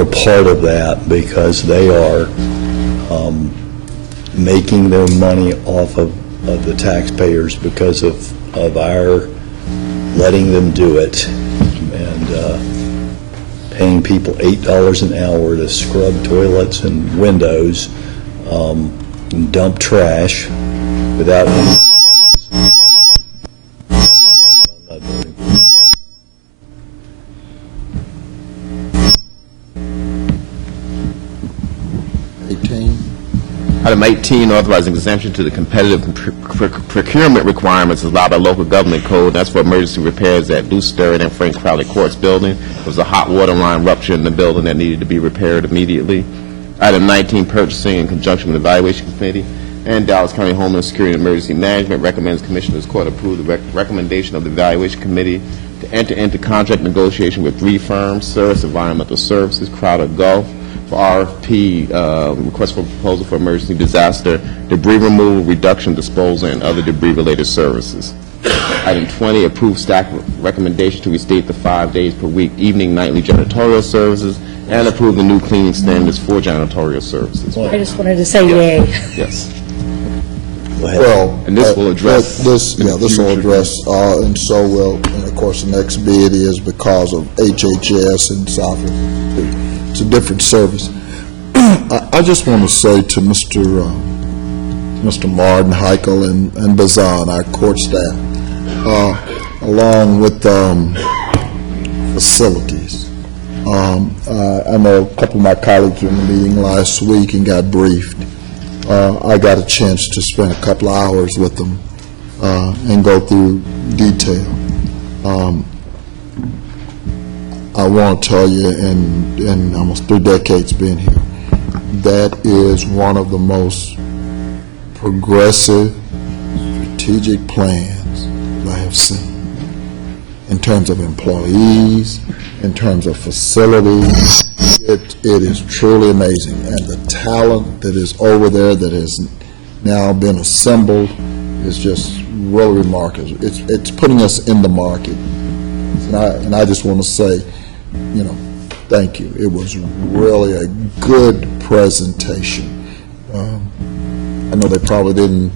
a part of that because they are making their money off of the taxpayers because of our letting them do it, and paying people $8 an hour to scrub toilets and windows and dump trash without any. Item 18, authorizing exemption to the competitive procurement requirements allowed by local government code. That's for emergency repairs at Luce Sterrett and Frank Crowley Courts building. There was a hot water line rupture in the building that needed to be repaired immediately. Item 19, purchasing in conjunction with the Evaluation Committee and Dallas County Homeland Security and Emergency Management recommends Commissioners Court approve the recommendation of the Evaluation Committee to enter into contract negotiation with 3 firms, Service Environmental Services, Crowder Gulf, for RFP, request for proposal for emergency disaster, debris removal, reduction, disposal, and other debris-related services. Item 20, approve staff recommendation to restate the 5 days per week evening nightly janitorial services and approve the new cleaning standards for janitorial services. I just wanted to say yay. Yes. Well, And this will address this will address, and so will, and of course, the next bid is because of HHS and South. It's a different service. I just want to say to Mr. Martin, Heichel, and Bazan, our court staff, along with facilities. I know a couple of my colleagues were in the meeting last week and got briefed. I got a chance to spend a couple of hours with them and go through detail. I want to tell you, in almost 3 decades being here, that is one of the most progressive strategic plans I have seen in in terms of employees, in terms of facilities. It is truly amazing. And the talent that is over there that has now been assembled is just really remarkable. It's putting us in the market. And I just want to say, thank you. It was really a good presentation. I know they probably didn't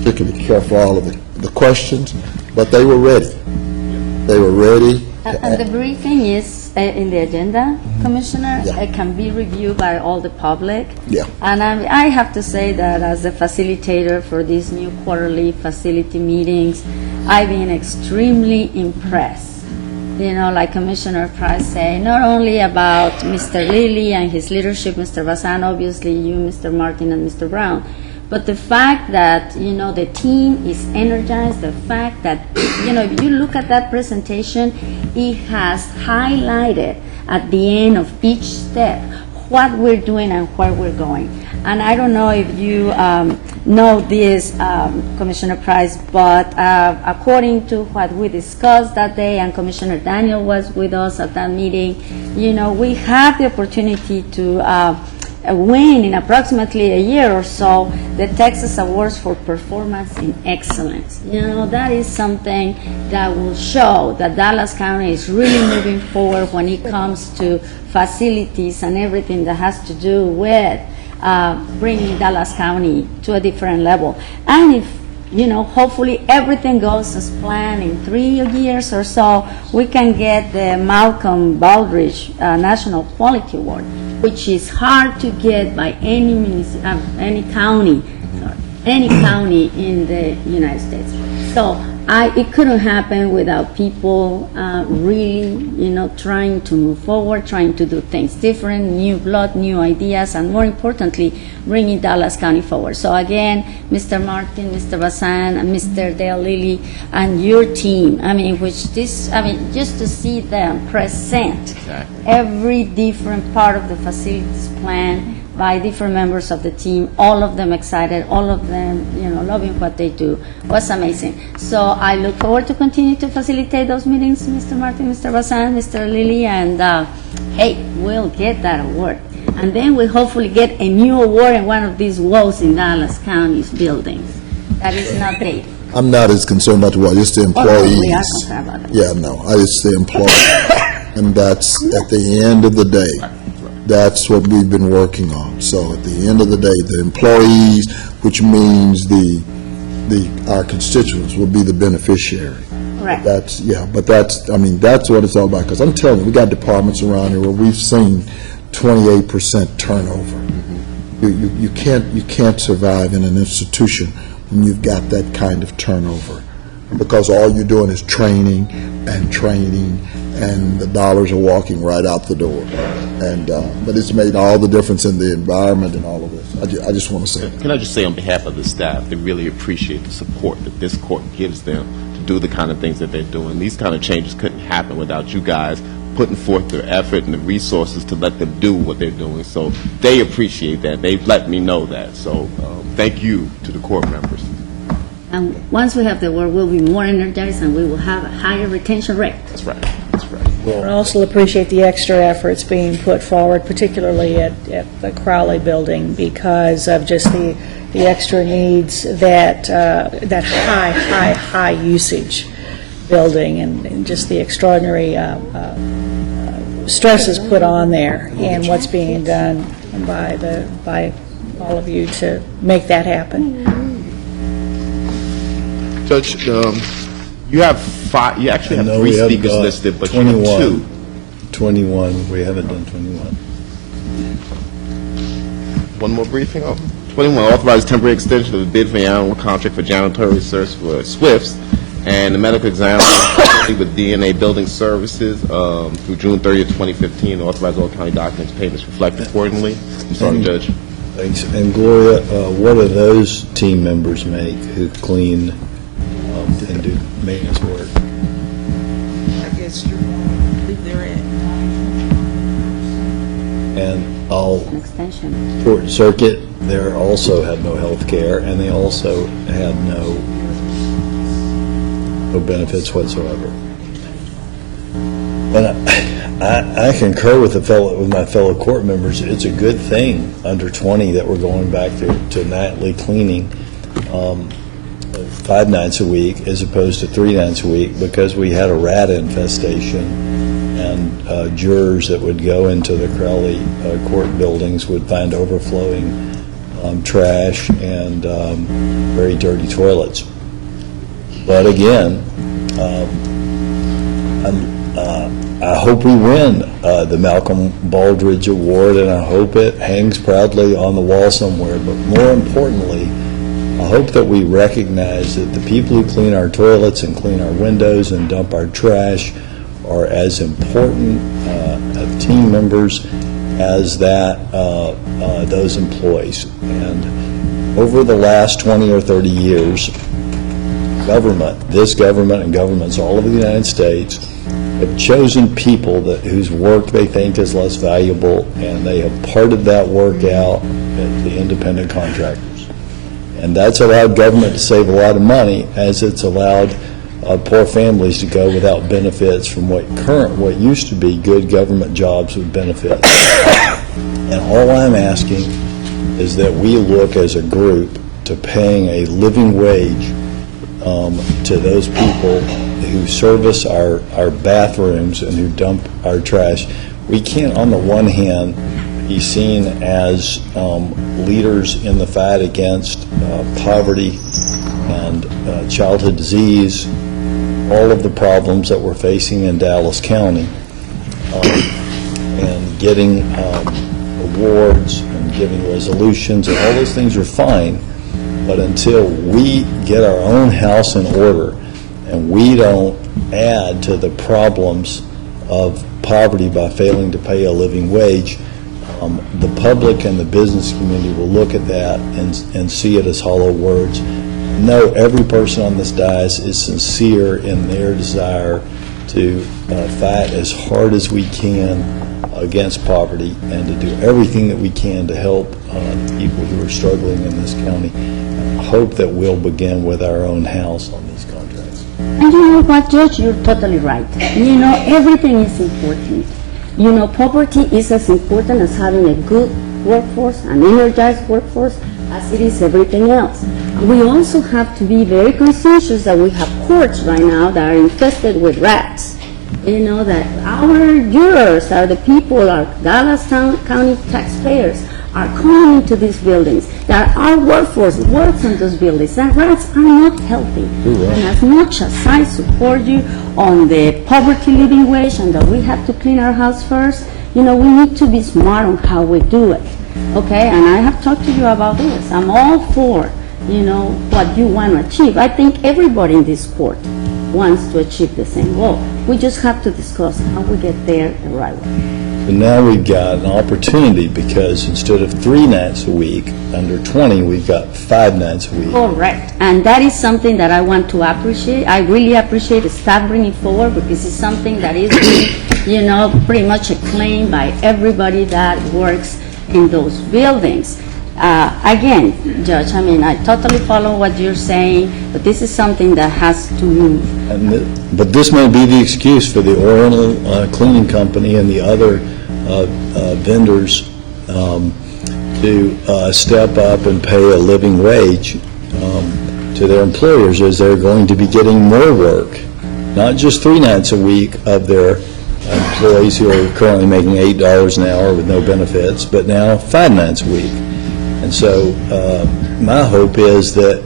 particularly care for all of the questions, but they were ready. They were ready. And the briefing is in the agenda, Commissioner. Yeah. It can be reviewed by all the public. Yeah. And I have to say that as a facilitator for these new quarterly facility meetings, I've been extremely impressed. Like Commissioner Price said, not only about Mr. Lilly and his leadership, Mr. Bazan, obviously you, Mr. Martin, and Mr. Brown, but the fact that, the team is energized, the fact that, if you look at that presentation, it has highlighted at the end of each step what we're doing and where we're going. And I don't know if you know this, Commissioner Price, but according to what we discussed that day, and Commissioner Daniel was with us at that meeting, we have the opportunity to win in approximately a year or so the Texas Awards for Performance in Excellence. That is something that will show that Dallas County is really moving forward when it comes to facilities and everything that has to do with bringing Dallas County to a different level. And if hopefully everything goes as planned in 3 years or so, we can get the Malcolm Baldrige National Quality Award, which is hard to get by any county in the United States. So it couldn't happen without people really, trying to move forward, trying to do things different, new blood, new ideas, and more importantly, bringing Dallas County forward. So again, Mr. Martin, Mr. Bazan, and Mr. Dale Lilly, and your team, just to see them present every different part of the facilities plan by different members of the team, all of them excited, all of them, loving what they do, was amazing. So I look forward to continue to facilitate those meetings, Mr. Martin, Mr. Bazan, Mr. Lilly, and hey, we'll get that award. And then we hopefully get a new award in one of these walls in Dallas County's buildings. That is not dated. I'm not as concerned about the wall, just the Oh, employees. no, we are concerned about that. Yeah, no, it's the employees. And that's, at the end of the day, that's what we've been working on. So at the end of the day, the employees, which means our constituents, will be the beneficiary. Correct. That's what it's all about. Because I'm telling you, we got departments around here where we've seen 28% turnover. You can't survive in an institution when you've got that kind of turnover, because all you're doing is training, and the dollars are walking right out the door. And but it's made all the difference in the environment and all of this. I just want to say that. Can I just say on behalf of the staff, they really appreciate the support that this court gives them to do the kind of things that they're doing. These kind of changes couldn't happen without you guys putting forth their effort and the resources to let them do what they're doing. So they appreciate that. They've let me know that. So thank you to the court members. And once we have the award, we'll be more energized and we will have a higher retention rate. That's right. That's right. I also appreciate the extra efforts being put forward, particularly at the Crowley building, because of just the extra needs that high usage building, and just the extraordinary stresses put on there, and what's being done by all of you to make that happen. Judge, you have five. You actually have No, three we have speakers got listed, but you have 2. 21, we haven't done 21. One more briefing. 21, authorized temporary extension of the bid for the annual contract for janitorial service for Swifts and the medical examiner with DNA Building Services through June 30th, 2015. Authorize all county documents, payments reflect accordingly. I'm sorry, Judge. Thanks. And Gloria, what do those team members make who clean and do maintenance work? I guess you're going to leave there at 9. And all An extension. short circuit, they also had no health care, and they also had no benefits whatsoever. I concur with my fellow court members. It's a good thing under 20 that we're going back to nightly cleaning 5 nights a week as opposed to 3 nights a week, because we had a rat infestation, and jurors that would go into the Crowley court buildings would find overflowing trash and very dirty toilets. But again, I hope we win the Malcolm Baldrige Award, and I hope it hangs proudly on the wall somewhere. But more importantly, I hope that we recognize that the people who clean our toilets and clean our windows and dump our trash are as important team members as those employees. And over the last 20 or 30 years, this government and governments all over the United States have chosen people whose work they think is less valuable, and they have parted that work out at the independent contractors. And that's allowed government to save a lot of money, as it's allowed poor families to go without benefits from what used to be good government jobs with benefits. And all I'm asking is that we look as a group to paying a living wage to those people who service our bathrooms and who dump our trash. We can't, on the one hand, be seen as leaders in the fight against poverty and childhood disease, all of the problems that we're facing in Dallas County, and getting awards and giving resolutions, and all those things are fine, but until we get our own house in order and we don't add to the problems of poverty by failing to pay a living wage, the public and the business community will look at that and see it as hollow words. No, every person on this dais is sincere in their desire to fight as hard as we can against poverty and to do everything that we can to help people who are struggling in this county. I hope that we'll begin with our own house on these contracts. And you know what, Judge, you're totally right. You know, everything is important. You know, poverty is as important as having a good workforce, an energized workforce, as it is everything else. We also have to be very conscientious that we have courts right now that are infested with rats. You know, that our jurors are the people, our Dallas County taxpayers are coming into these buildings, that our workforce works in those buildings, that rats are not healthy. And as much as I support you on the poverty living wage and that we have to clean our house first, you know, we need to be smart on how we do it. Okay, and I have talked to you about this. I'm all for, you know, what you want to achieve. I think everybody in this court wants to achieve the same goal. We just have to discuss how we get there the right way. But now we've got an opportunity, because instead of 3 nights a week, under 20, we've got 5 nights a week. Correct. And that is something that I want to appreciate. I really appreciate the staff bringing forward, because it's something that is, you know, pretty much acclaimed by everybody that works in those buildings. Again, Judge, I mean, I totally follow what you're saying, but this is something that has to move. But this may be the excuse for the Oriental Cleaning Company and the other vendors to step up and pay a living wage to their employers, as they're going to be getting more work, not just 3 nights a week of their employees who are currently making $8 an hour with no benefits, but now 5 nights a week. And so my hope is that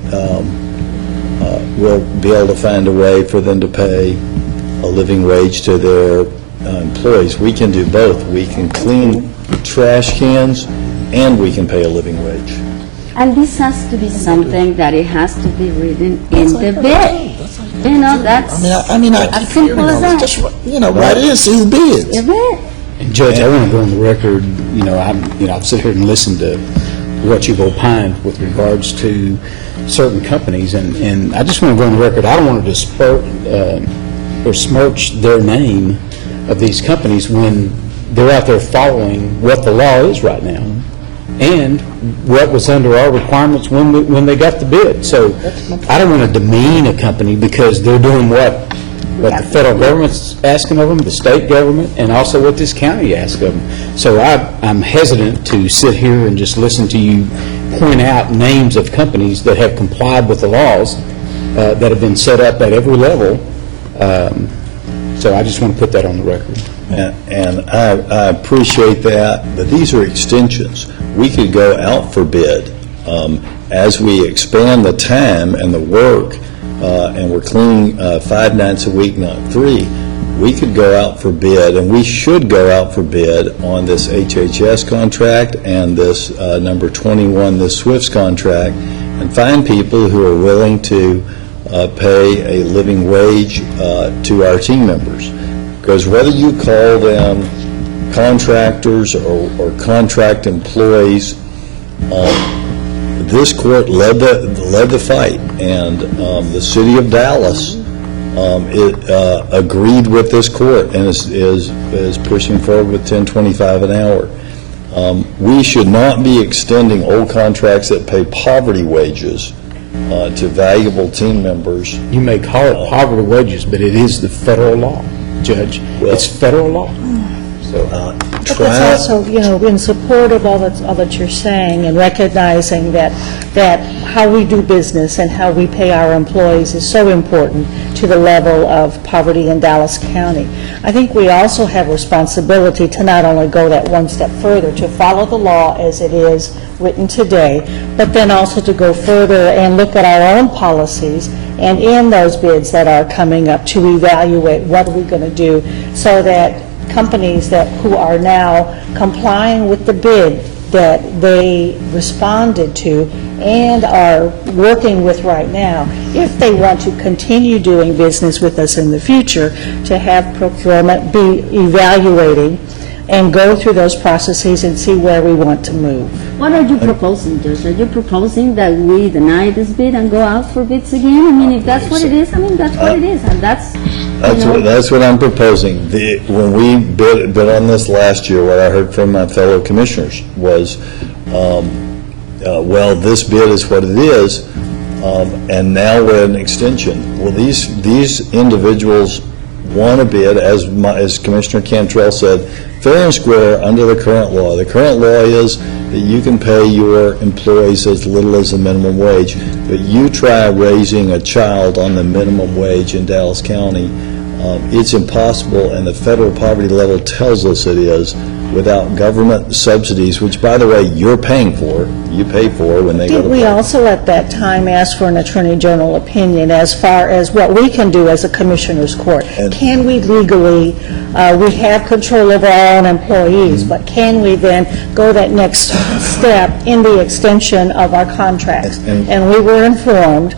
we'll be able to find a way for them to pay a living wage to their employees. We can do both. We can clean trash cans and we can pay a living wage. And this has to be something that it has to be written in the bid. You know, that's I as simple as that. just, write it in, see who bids. You're right. Judge, I want to go on the record, I've sat here and listened to what you've opined with regards to certain companies, and I just want to go on the record, I don't want to besmirch their name of these companies when they're out there following what the law is right now, and what was under our requirements when they got the bid. So I don't want to demean a company because they're doing what what the federal government's asking of them, the state government, and also what this county asks of them. So I'm hesitant to sit here and just listen to you point out names of companies that have complied with the laws that have been set up at every level. So I just want to put that on the record. And I appreciate that, but these are extensions. We could go out for bid. As we expand the time and the work, and we're cleaning 5 nights a week, not 3, we could go out for bid, and we should go out for bid on this HHS contract and this number 21, this SWIFT's contract, and find people who are willing to pay a living wage to our team members. Because whether you call them contractors or contract employees, this court led the fight, and the city of Dallas agreed with this court and is pushing forward with $10.25 an hour. We should not be extending old contracts that pay poverty wages to valuable team members. You may call it poverty wages, but it is the federal law, Judge. It's federal law. So But that's also, in support of all that you're saying and recognizing that how we do business and how we pay our employees is so important to the level of poverty in Dallas County. I think we also have responsibility to not only go that one step further, to follow the law as it is written today, but then also to go further and look at our own policies and in those bids that are coming up to evaluate what are we going to do so that companies who are now complying with the bid that they responded to and are working with right now, if they want to continue doing business with us in the future, to have procurement be evaluating and go through those processes and see where we want to move. What are you proposing, Judge? Are you proposing that we deny this bid and go out for bids again? I mean, if that's what it is, that's what it is, and that's what I'm proposing. When we bid on this last year, what I heard from my fellow commissioners was, well, this bid is what it is, and now we're at an extension. Well, these individuals want a bid, as Commissioner Cantrell said, fair and square under the current law. The current law is that you can pay your employees as little as the minimum wage, but you try raising a child on the minimum wage in Dallas County, it's impossible, and the federal poverty level tells us it is, without government subsidies, which, by the way, you're paying for, you pay for when they go to Did we also at that time ask for an Attorney General opinion as far as what we can do as a Commissioner's Court? Can we legally, we have control of our own employees, but can we then go that next step in the extension of our contracts? And we were informed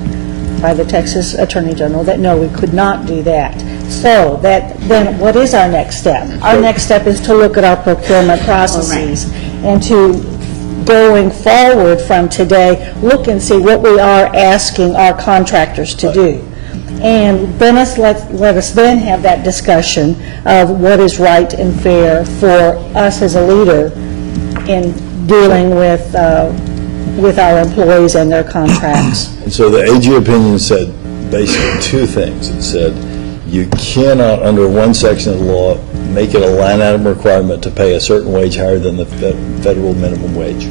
by the Texas Attorney General that no, we could not do that. So then what is our next step? Our next step is to look at our procurement processes and to, going forward from today, look and see what we are asking our contractors to do. And then let us then have that discussion of what is right and fair for us as a leader in dealing with our employees and their contracts. And so the AG opinion said basically 2 things. It said you cannot, under one section of the law, make it a line item requirement to pay a certain wage higher than the federal minimum wage.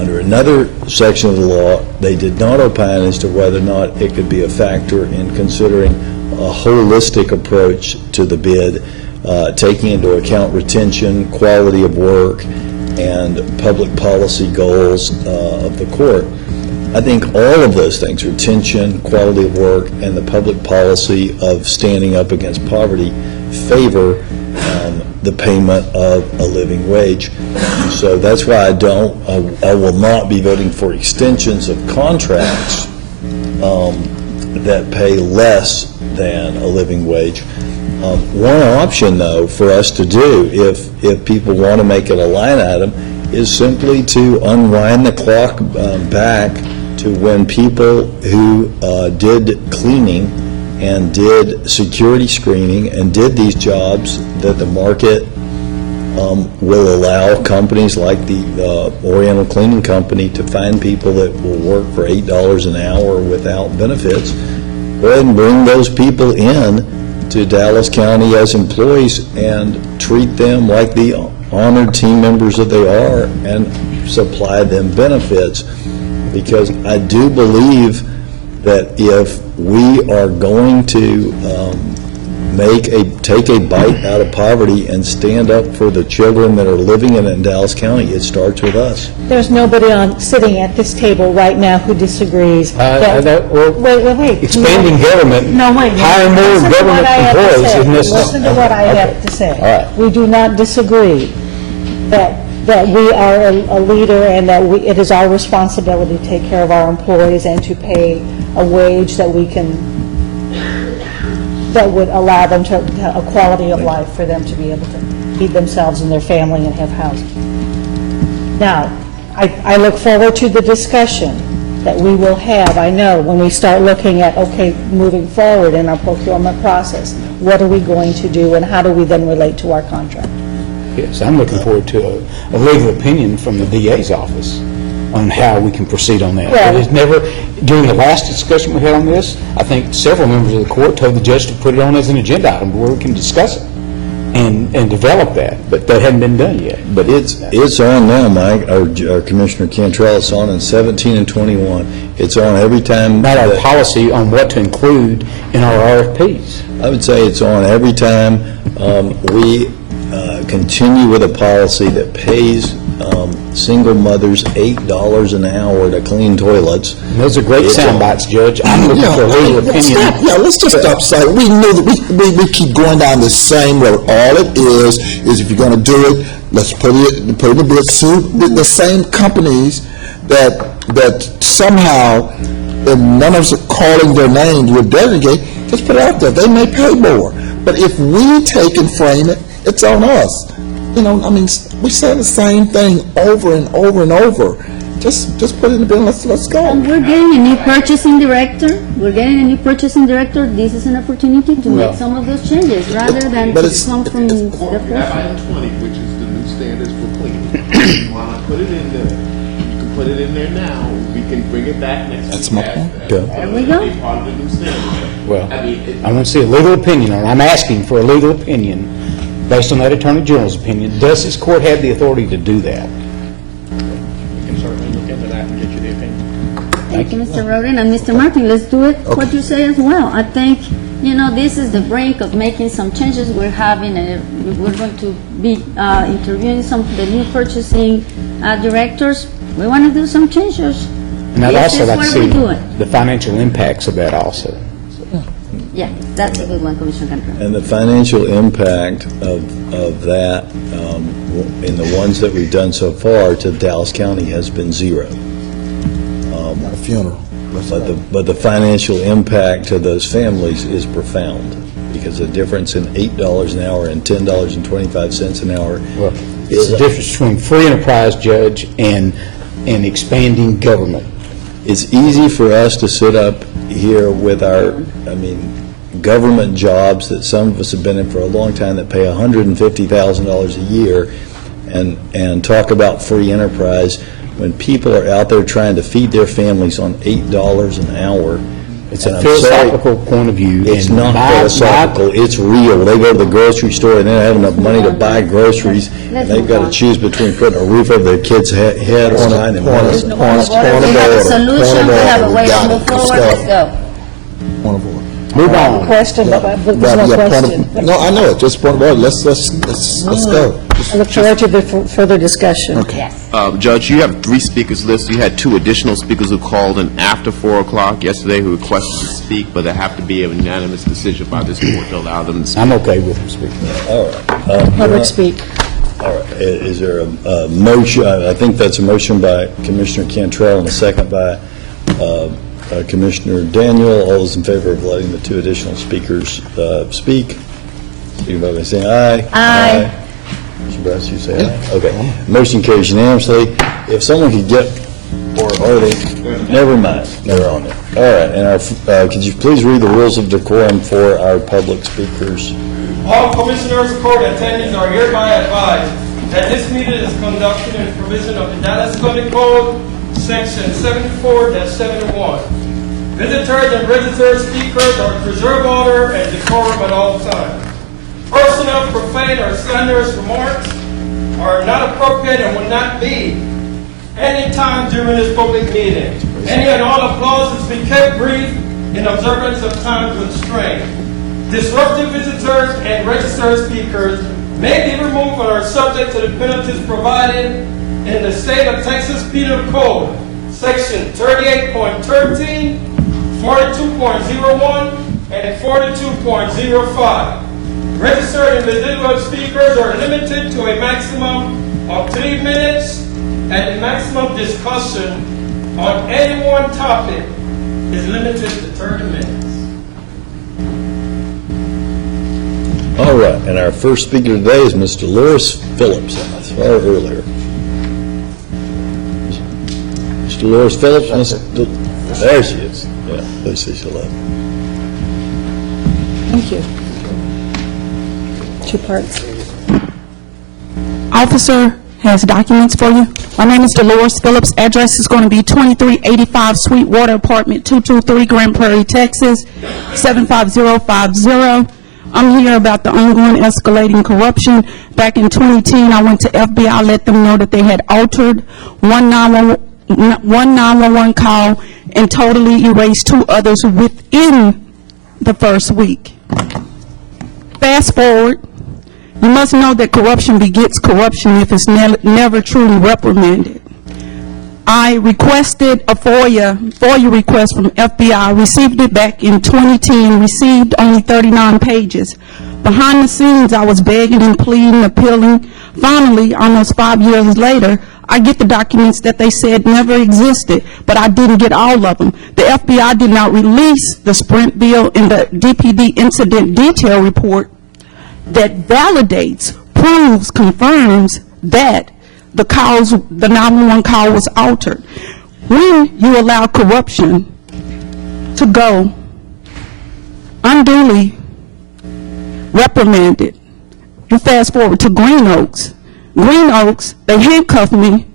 Under another section of the law, they did not opine as to whether or not it could be a factor in considering a holistic approach to the bid, taking into account retention, quality of work, and public policy goals of the court. I think all of those things, retention, quality of work, and the public policy of standing up against poverty, favor the payment of a living wage. So that's why I will not be voting for extensions of contracts that pay less than a living wage. One option, though, for us to do, if people want to make it a line item, is simply to unwind the clock back to when people who did cleaning and did security screening and did these jobs that the market will allow companies like the Oriental Cleaning Company to find people that will work for $8 an hour without benefits. Go ahead and bring those people in to Dallas County as employees and treat them like the honored team members that they are and supply them benefits. Because I do believe that if we are going to take a bite out of poverty and stand up for the children that are living in Dallas County, it starts with us. There's nobody sitting at this table right now who disagrees. Wait. Expanding government, No, wait. hiring more Listen to government what I have to employees say. is necessary. Listen to what I have to say. All right. We do not disagree that we are a leader and that it is our responsibility to take care of our employees and to pay a wage that would allow them to a quality of life for them to be able to feed themselves and their family and have housing. Now, I look forward to the discussion that we will have, I know, when we start looking at, okay, moving forward in our procurement process, what are we going to do and how do we then relate to our contract? Yes, I'm looking forward to a legal opinion from the DA's office on how we can proceed on that. Well- It has never, during the last discussion we had on this, I think several members of the court told the judge to put it on as an agenda item where we can discuss it and develop that, but that hadn't been done yet. But it's on now, Mike, or Commissioner Cantrell, it's on in 17 and 21. It's on every time. Not our that- policy on what to include in our RFPs. I would say it's on every time we continue with a policy that pays single mothers $8 an hour to clean toilets. And those are great It's sound on. bites, Judge. I'm looking for a legal opinion. Let's just stop saying, we knew that we keep going down the same road. All it is if you're going to do it, let's put it in the bid, sue the same companies that somehow, and none of us are calling their names, would delegate, just put it out there. They may pay more. But if we take and frame it, it's on us. We say the same thing over and over and over. Just put it in the bill, let's go. And we're getting a new purchasing director. This is an opportunity to make some of those changes rather than But to it's- come from the Have first. item 20, which is the new standards for cleaning. Why not put it in there? You can put it in there now, we can bring it back next week. That's my point. Okay. There we go. Be part of the new standards. Well, I mean, I want to see a legal opinion on it. I'm asking for a legal opinion based on that Attorney General's opinion. Does this court have the authority to do that? We can certainly look into that and get you the opinion. Thank you, Mr. Roden. And Mr. Martin, let's do it what you say as well. I think, this is the brink of making some changes. We're going to be interviewing some of the new purchasing directors. We want to do some changes. And I'd This also is like to what see we're doing. the financial impacts of that also. Yeah, that's a good one, Commissioner Cantrell. And the financial impact of that, in the ones that we've done so far to Dallas County has been zero. Not a funeral. But the financial impact to those families is profound, because the difference in $8 an hour and $10.25 an hour Well, it's the difference between free enterprise, Judge, and expanding government. It's easy for us to sit up here with our, government jobs that some of us have been in for a long time that pay $150,000 a year and talk about free enterprise when people are out there trying to feed their families on $8 an hour. It's And a I'm sorry, philosophical point of view. It's and not philosophical, it's real. They go to the grocery store and they don't have enough money to buy groceries, and they've got to choose between putting a roof over their kid's head or not, and one is We have a solution, we have a way to move forward, let's go. Point of order. Move on. Question, but there's no Point of- question. No, I know it, just point of order, let's go. I look forward to the further discussion. Yes. Judge, you have 3 speakers listed. You had 2 additional speakers who called in after 4 o'clock yesterday who requested to speak, but there have to be a unanimous decision by this court to allow them to speak. I'm okay with him speaking. All right. Public speak. All right. Is there a motion? I think that's a motion by Commissioner Cantrell and a second by Commissioner Daniel. All those in favor of letting the 2 additional speakers speak, signify by saying aye. Aye. Mr. Brass, you say aye? Okay. Motion carries unanimously. If someone could get, or are they, never mind, they're on there. All right, and could you please read the rules of decorum for our public speakers? All Commissioners Court attendees are hereby advised that this meeting is conducted in provision of the Dallas County Code, Section 74-71. Visitors and registered speakers are to preserve order and decorum at all times. Personal, profane, or slanderous remarks are not appropriate and will not be any time during this public meeting. Any and all applause is be kept brief in observance of time constraint. Disruptive visitors and registered speakers may be removed and are subject to the penalties provided in the State of Texas Penal Code, Section 38.13, 42.01, and 42.05. Registered individual speakers are limited to a maximum of 3 minutes, and the maximum discussion on any one topic is limited to 30 minutes. All right, and our first speaker today is Mr. Loris Phillips. I saw her earlier. Mr. Loris Phillips, there she is. Yeah, let's see, she'll have. Thank you. 2 parts. Officer has documents for you. My name is Dolores Phillips. Address is going to be 2385 Sweetwater Apartment 223, Grand Prairie, Texas, 75050. I'm here about the ongoing escalating corruption. Back in 2010, I went to FBI, let them know that they had altered one 911 call and totally erased 2 others within the first week. Fast forward, you must know that corruption begets corruption if it's never truly reprimanded. I requested a FOIA request from FBI, received it back in 2010, received only 39 pages. Behind the scenes, I was begging and pleading, appealing. Finally, almost 5 years later, I get the documents that they said never existed, but I didn't get all of them. The FBI did not release the Sprint bill and the DPD incident detail report that validates, proves, confirms that the 911 call was altered. When you allow corruption to go unduly reprimanded, you fast forward to Green Oaks. Green Oaks, they handcuffed me,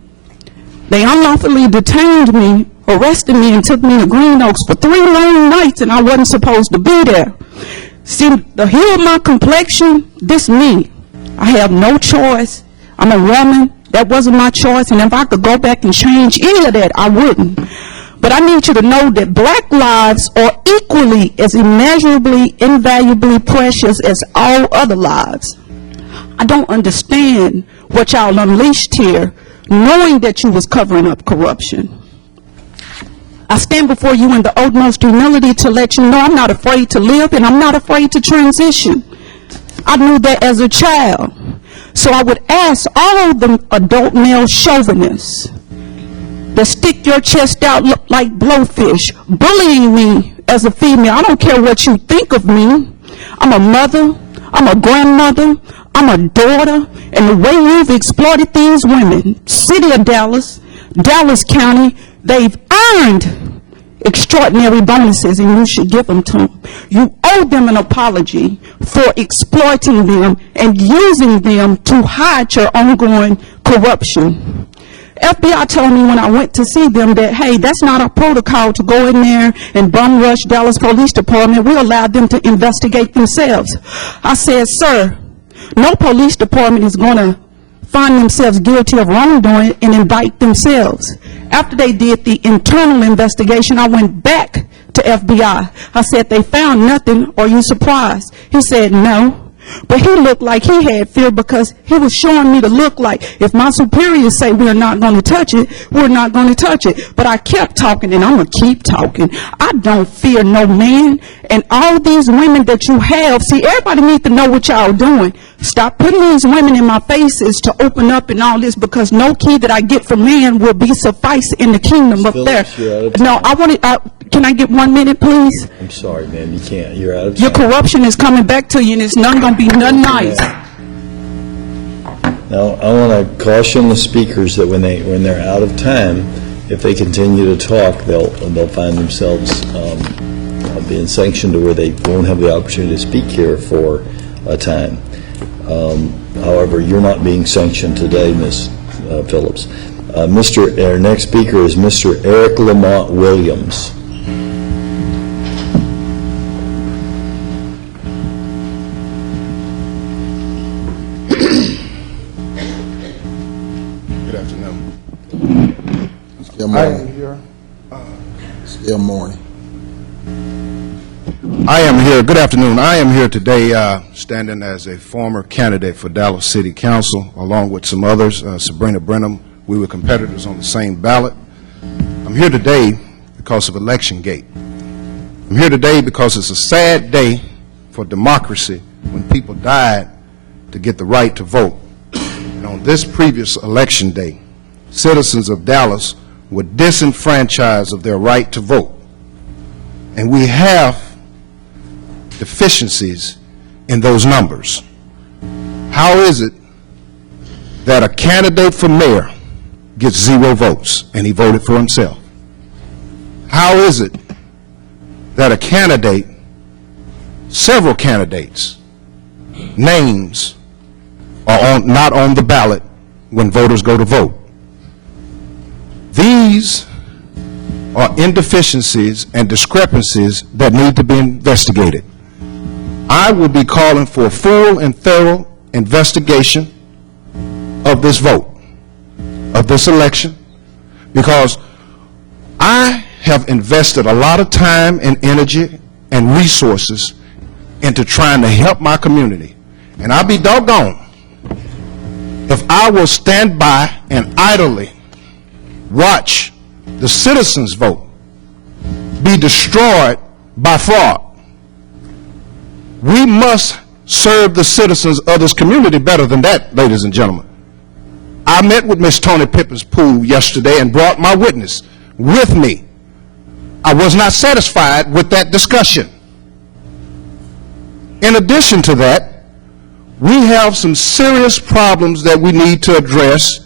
they unlawfully detained me, arrested me, and took me to Green Oaks for 3 long nights, and I wasn't supposed to be there. See, the hue of my complexion, this me. I have no choice. I'm a woman. That wasn't my choice, and if I could go back and change any of that, I wouldn't. But I need you to know that black lives are equally as immeasurably, invaluably precious as all other lives. I don't understand what y'all unleashed here, knowing that you was covering up corruption. I stand before you in the utmost humility to let you know I'm not afraid to live and I'm not afraid to transition. I knew that as a child. So I would ask all the adult male chauvinists that stick your chest out like blowfish, bullying me as a female. I don't care what you think of me. I'm a mother, I'm a grandmother, I'm a daughter, and the way you've exploited these women, City of Dallas, Dallas County, they've earned extraordinary bonuses, and you should give them to them. You owe them an apology for exploiting them and using them to hide your ongoing corruption. FBI told me when I went to see them that, hey, that's not our protocol to go in there and bum rush Dallas Police Department. We allowed them to investigate themselves. I said, sir, no police department is going to find themselves guilty of wrongdoing and indict themselves. After they did the internal investigation, I went back to FBI. I said, they found nothing. Are you surprised? He said, no. But he looked like he had fear because he was showing me to look like if my superiors say we're not going to touch it, we're not going to touch it. But I kept talking, and I'm going to keep talking. I don't fear no man. And all these women that you have, see, everybody needs to know what y'all doing. Stop putting these women in my faces to open up and all this, because no key that I get from man will be suffice in the kingdom up there. No, I want to, can I get 1 minute, please? I'm sorry, man, you can't. You're out of time. Your corruption is coming back to you, and it's not going to be nothing nice. Now, I want to caution the speakers that when they're out of time, if they continue to talk, they'll find themselves being sanctioned to where they won't have the opportunity to speak here for a time. However, you're not being sanctioned today, Ms. Phillips. Our next speaker is Mr. Eric Lamont Williams. Still morning. Still morning. I am here, good afternoon. I am here today standing as a former candidate for Dallas City Council, along with some others, Sabrina Brenham. We were competitors on the same ballot. I'm here today because of ElectionGate. I'm here today because it's a sad day for democracy when people died to get the right to vote. And on this previous election day, citizens of Dallas were disenfranchised of their right to vote. And we have deficiencies in those numbers. How is it that a candidate for mayor gets 0 votes and he voted for himself? How is it that a candidate, several candidates, names are not on the ballot when voters go to vote? These are indeficiencies and discrepancies that need to be investigated. I will be calling for a full and thorough investigation of this vote, of this election, because I have invested a lot of time and energy and resources into trying to help my community. And I'll be doggone if I will stand by and idly watch the citizens' vote be destroyed by fraud. We must serve the citizens of this community better than that, ladies and gentlemen. I met with Ms. Tony Pippins Poole yesterday and brought my witness with me. I was not satisfied with that discussion. In addition to that, we have some serious problems that we need to address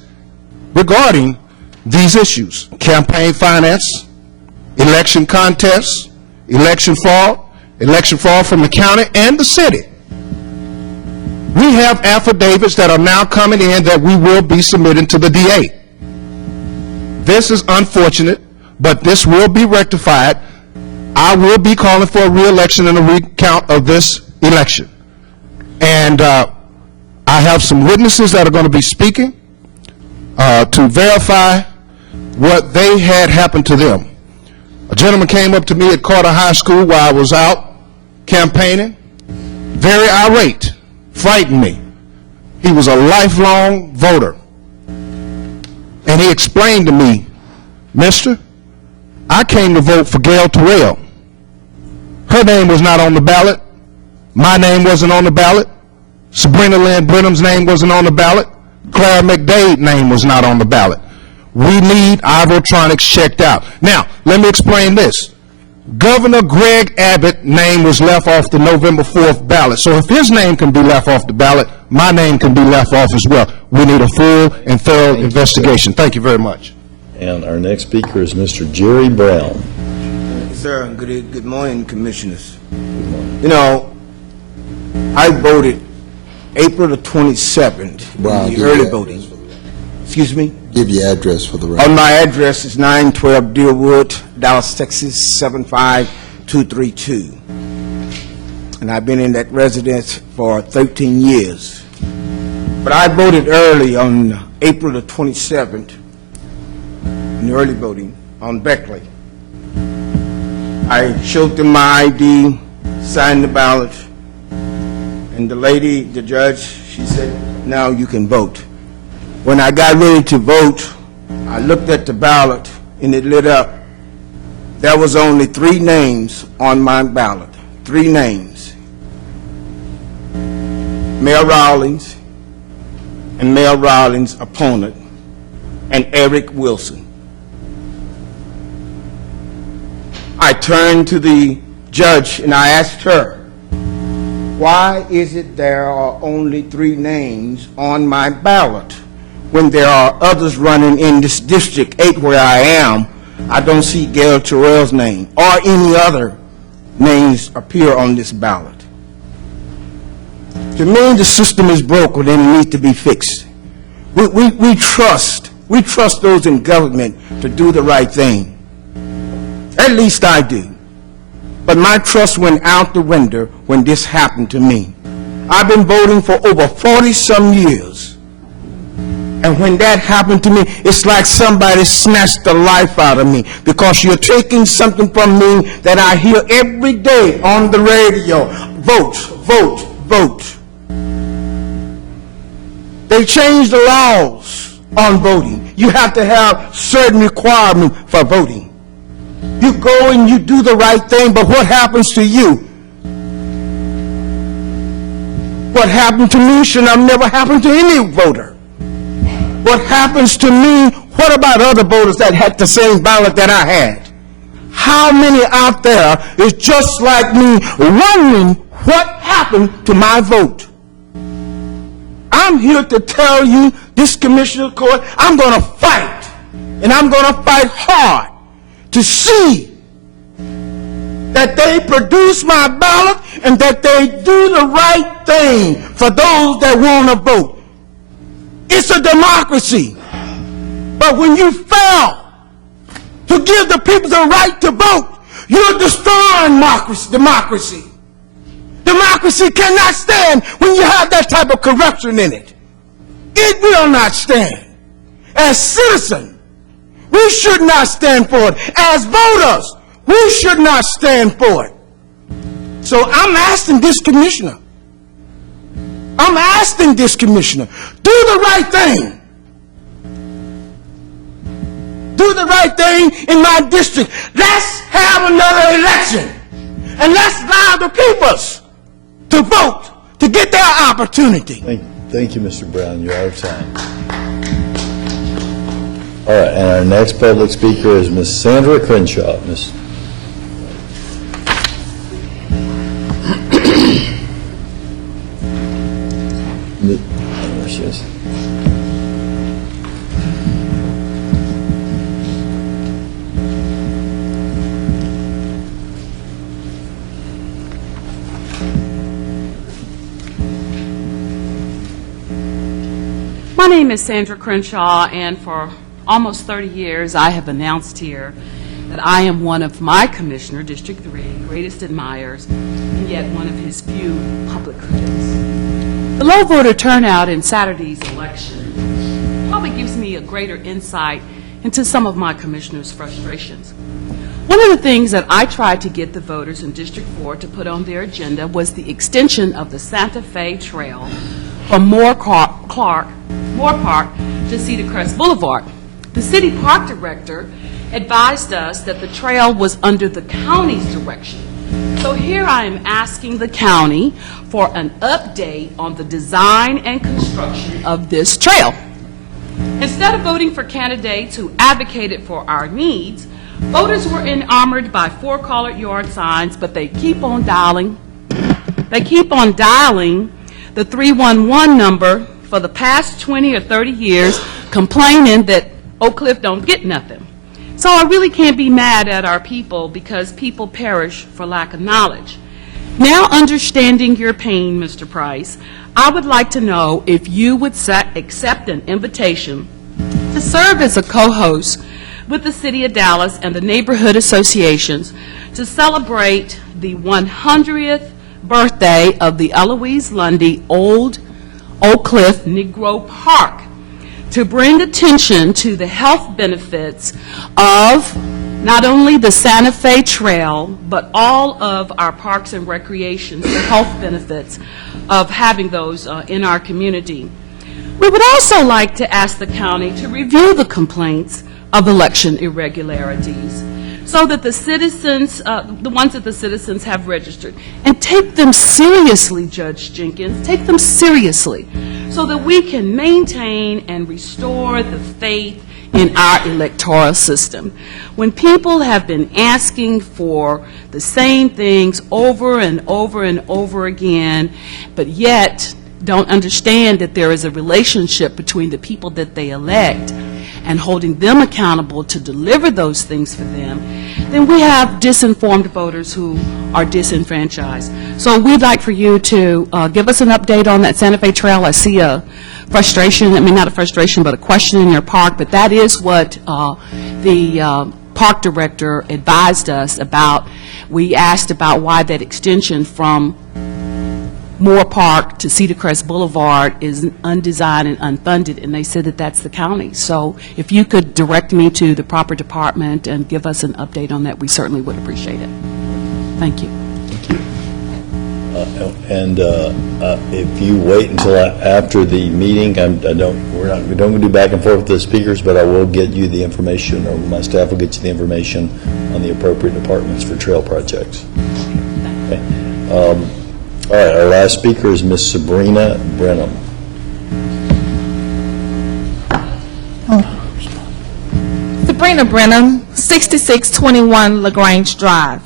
regarding these issues: campaign finance, election contests, election fraud from the county and the city. We have affidavits that are now coming in that we will be submitting to the DA. This is unfortunate, but this will be rectified. I will be calling for a re-election and a recount of this election. And I have some witnesses that are going to be speaking to verify what they had happened to them. A gentleman came up to me at Carter High School while I was out campaigning, very irate, frightened me. He was a lifelong voter. And he explained to me, "Mister, I came to vote for Gail Terrell. Her name was not on the ballot. My name wasn't on the ballot. Sabrina Lynn Brenham's name wasn't on the ballot. Clara McDade's name was not on the ballot. We need our electronics checked out." Now, let me explain this. Governor Greg Abbott's name was left off the November 4th ballot. So if his name can be left off the ballot, my name can be left off as well. We need a full and thorough investigation. Thank you very much. And our next speaker is Mr. Jerry Brown. Sir, good morning, commissioners. You know, I voted April the 27th, Brown, the early voting. Excuse me? Give your address for the record. My address is 912 Deerwood, Dallas, Texas, 75232. And I've been in that residence for 13 years. But I voted early on April the 27th, in the early voting, on Beckley. I showed them my ID, signed the ballot, and the lady, the judge, she said, "Now you can vote." When I got ready to vote, I looked at the ballot and it lit up. There was only 3 names on my ballot, 3 names. Mayor Rawlings and Mayor Rawlings' opponent, and Eric Wilson. I turned to the judge and I asked her, "Why is it there are only 3 names on my ballot? When there are others running in this District 8 where I am, I don't see Gail Terrell's name or any other names appear on this ballot." To me, the system is broken and it needs to be fixed. We trust those in government to do the right thing. At least I do. But my trust went out the window when this happened to me. I've been voting for over 40-some years. And when that happened to me, it's like somebody snatched the life out of me, because you're taking something from me that I hear every day on the radio. Vote, vote, vote. They changed the laws on voting. You have to have certain requirements for voting. You go and you do the right thing, but what happens to you? What happened to me should have never happened to any voter. What happens to me, what about other voters that had the same ballot that I had? How many out there is just like me wondering what happened to my vote? I'm here to tell you, this Commissioner Court, I'm going to fight, and I'm going to fight hard to see that they produce my ballot and that they do the right thing for those that want to vote. It's a democracy. But when you fail to give the people the right to vote, you're destroying democracy. Democracy cannot stand when you have that type of corruption in it. It will not stand. As citizens, we should not stand for it. As voters, we should not stand for it. So I'm asking this commissioner, do the right thing. Do the right thing in my district. Let's have another election. And let's allow the peoples to vote, to get their opportunity. Thank you, Mr. Brown. You're out of time. All right, and our next public speaker is Ms. Sandra Crenshaw. Ms. There she is. My name is Sandra Crenshaw, and for almost 30 years I have announced here that I am one of my commissioner, District 3, greatest admirers, and yet one of his few public critics. The low voter turnout in Saturday's election probably gives me a greater insight into some of my commissioner's frustrations. One of the things that I tried to get the voters in District 4 to put on their agenda was the extension of the Santa Fe Trail from Moore Park to Cedar Crest Boulevard. The city park director advised us that the trail was under the county's direction. So here I am asking the county for an update on the design and construction of this trail. Instead of voting for candidates who advocated for our needs, voters were enamored by 4 colored yard signs, but they keep on dialing the 311 number for the past 20 or 30 years, complaining that Oak Cliff don't get nothing. So I really can't be mad at our people, because people perish for lack of knowledge. Now, understanding your pain, Mr. Price, I would like to know if you would accept an invitation to serve as a co-host with the City of Dallas and the neighborhood associations to celebrate the 100th birthday of the Eloise Lundy Old Oak Cliff Negro Park, to bring attention to the health benefits of not only the Santa Fe Trail, but all of our parks and recreations, the health benefits of having those in our community. We would also like to ask the county to review the complaints of election irregularities, so that the citizens, the ones that the citizens have registered, and take them seriously, Judge Jenkins, take them seriously, so that we can maintain and restore the faith in our electoral system. When people have been asking for the same things over and over and over again, but yet don't understand that there is a relationship between the people that they elect and holding them accountable to deliver those things for them, then we have disinformed voters who are disenfranchised. So we'd like for you to give us an update on that Santa Fe Trail. I see a frustration, I mean, not a frustration, but a question in your park, but that is what the park director advised us about. We asked about why that extension from Moore Park to Cedar Crest Boulevard is undesigned and unfunded, and they said that that's the county. So if you could direct me to the proper department and give us an update on that, we certainly would appreciate it. Thank you. And if you wait until after the meeting, we don't do back and forth with the speakers, but I will get you the information, or my staff will get you the information on the appropriate departments for trail projects. Okay. All right, our last speaker is Miss Sabrina Brenham. Sabrina Brenham, 6621 LaGrange Drive.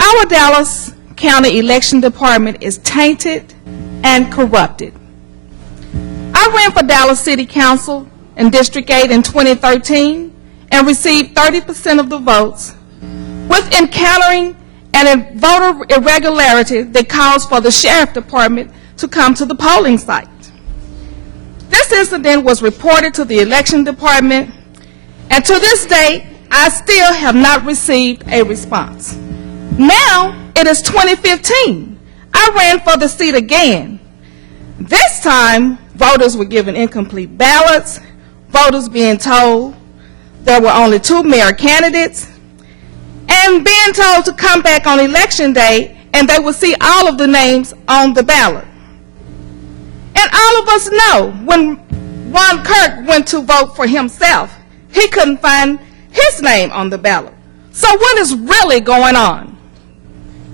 Our Dallas County Election Department is tainted and corrupted. I ran for Dallas City Council in District 8 in 2013 and received 30% of the votes, with encountering a voter irregularity that calls for the Sheriff Department to come to the polling site. This incident was reported to the Election Department, and to this day, I still have not received a response. Now, it is 2015. I ran for the seat again. This time, voters were given incomplete ballots, voters being told there were only 2 mayor candidates, and being told to come back on election day and they would see all of the names on the ballot. And all of us know when Ron Kirk went to vote for himself, he couldn't find his name on the ballot. So what is really going on?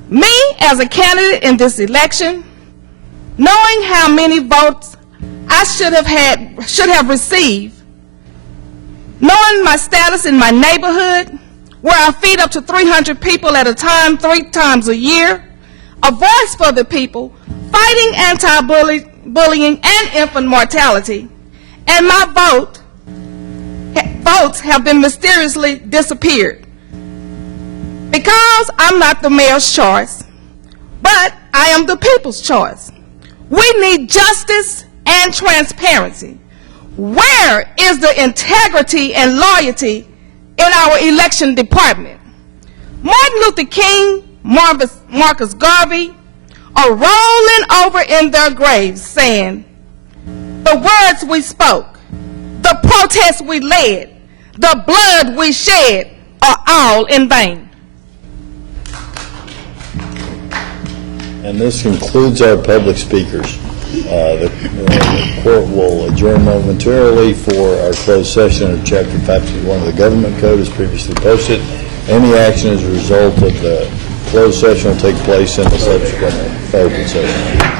Me, as a candidate in this election, knowing how many votes I should have received, knowing my status in my neighborhood, where I feed up to 300 people at a time, 3 times a year, a voice for the people, fighting anti-bullying and infant mortality, and my votes have been mysteriously disappeared. Because I'm not the mayor's choice, but I am the people's choice. We need justice and transparency. Where is the integrity and loyalty in our election department? Martin Luther King, Marcus Garvey are rolling over in their graves saying, the words we spoke, the protests we led, the blood we shed are all in vain. And this concludes our public speakers. The court will adjourn momentarily for our closed session of Chapter 521 of the Government Code as previously posted. Any action as a result of the closed session will take place in the subsequent open session.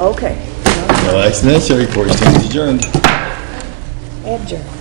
Okay. No action necessary. Court stands adjourned. Adjourn.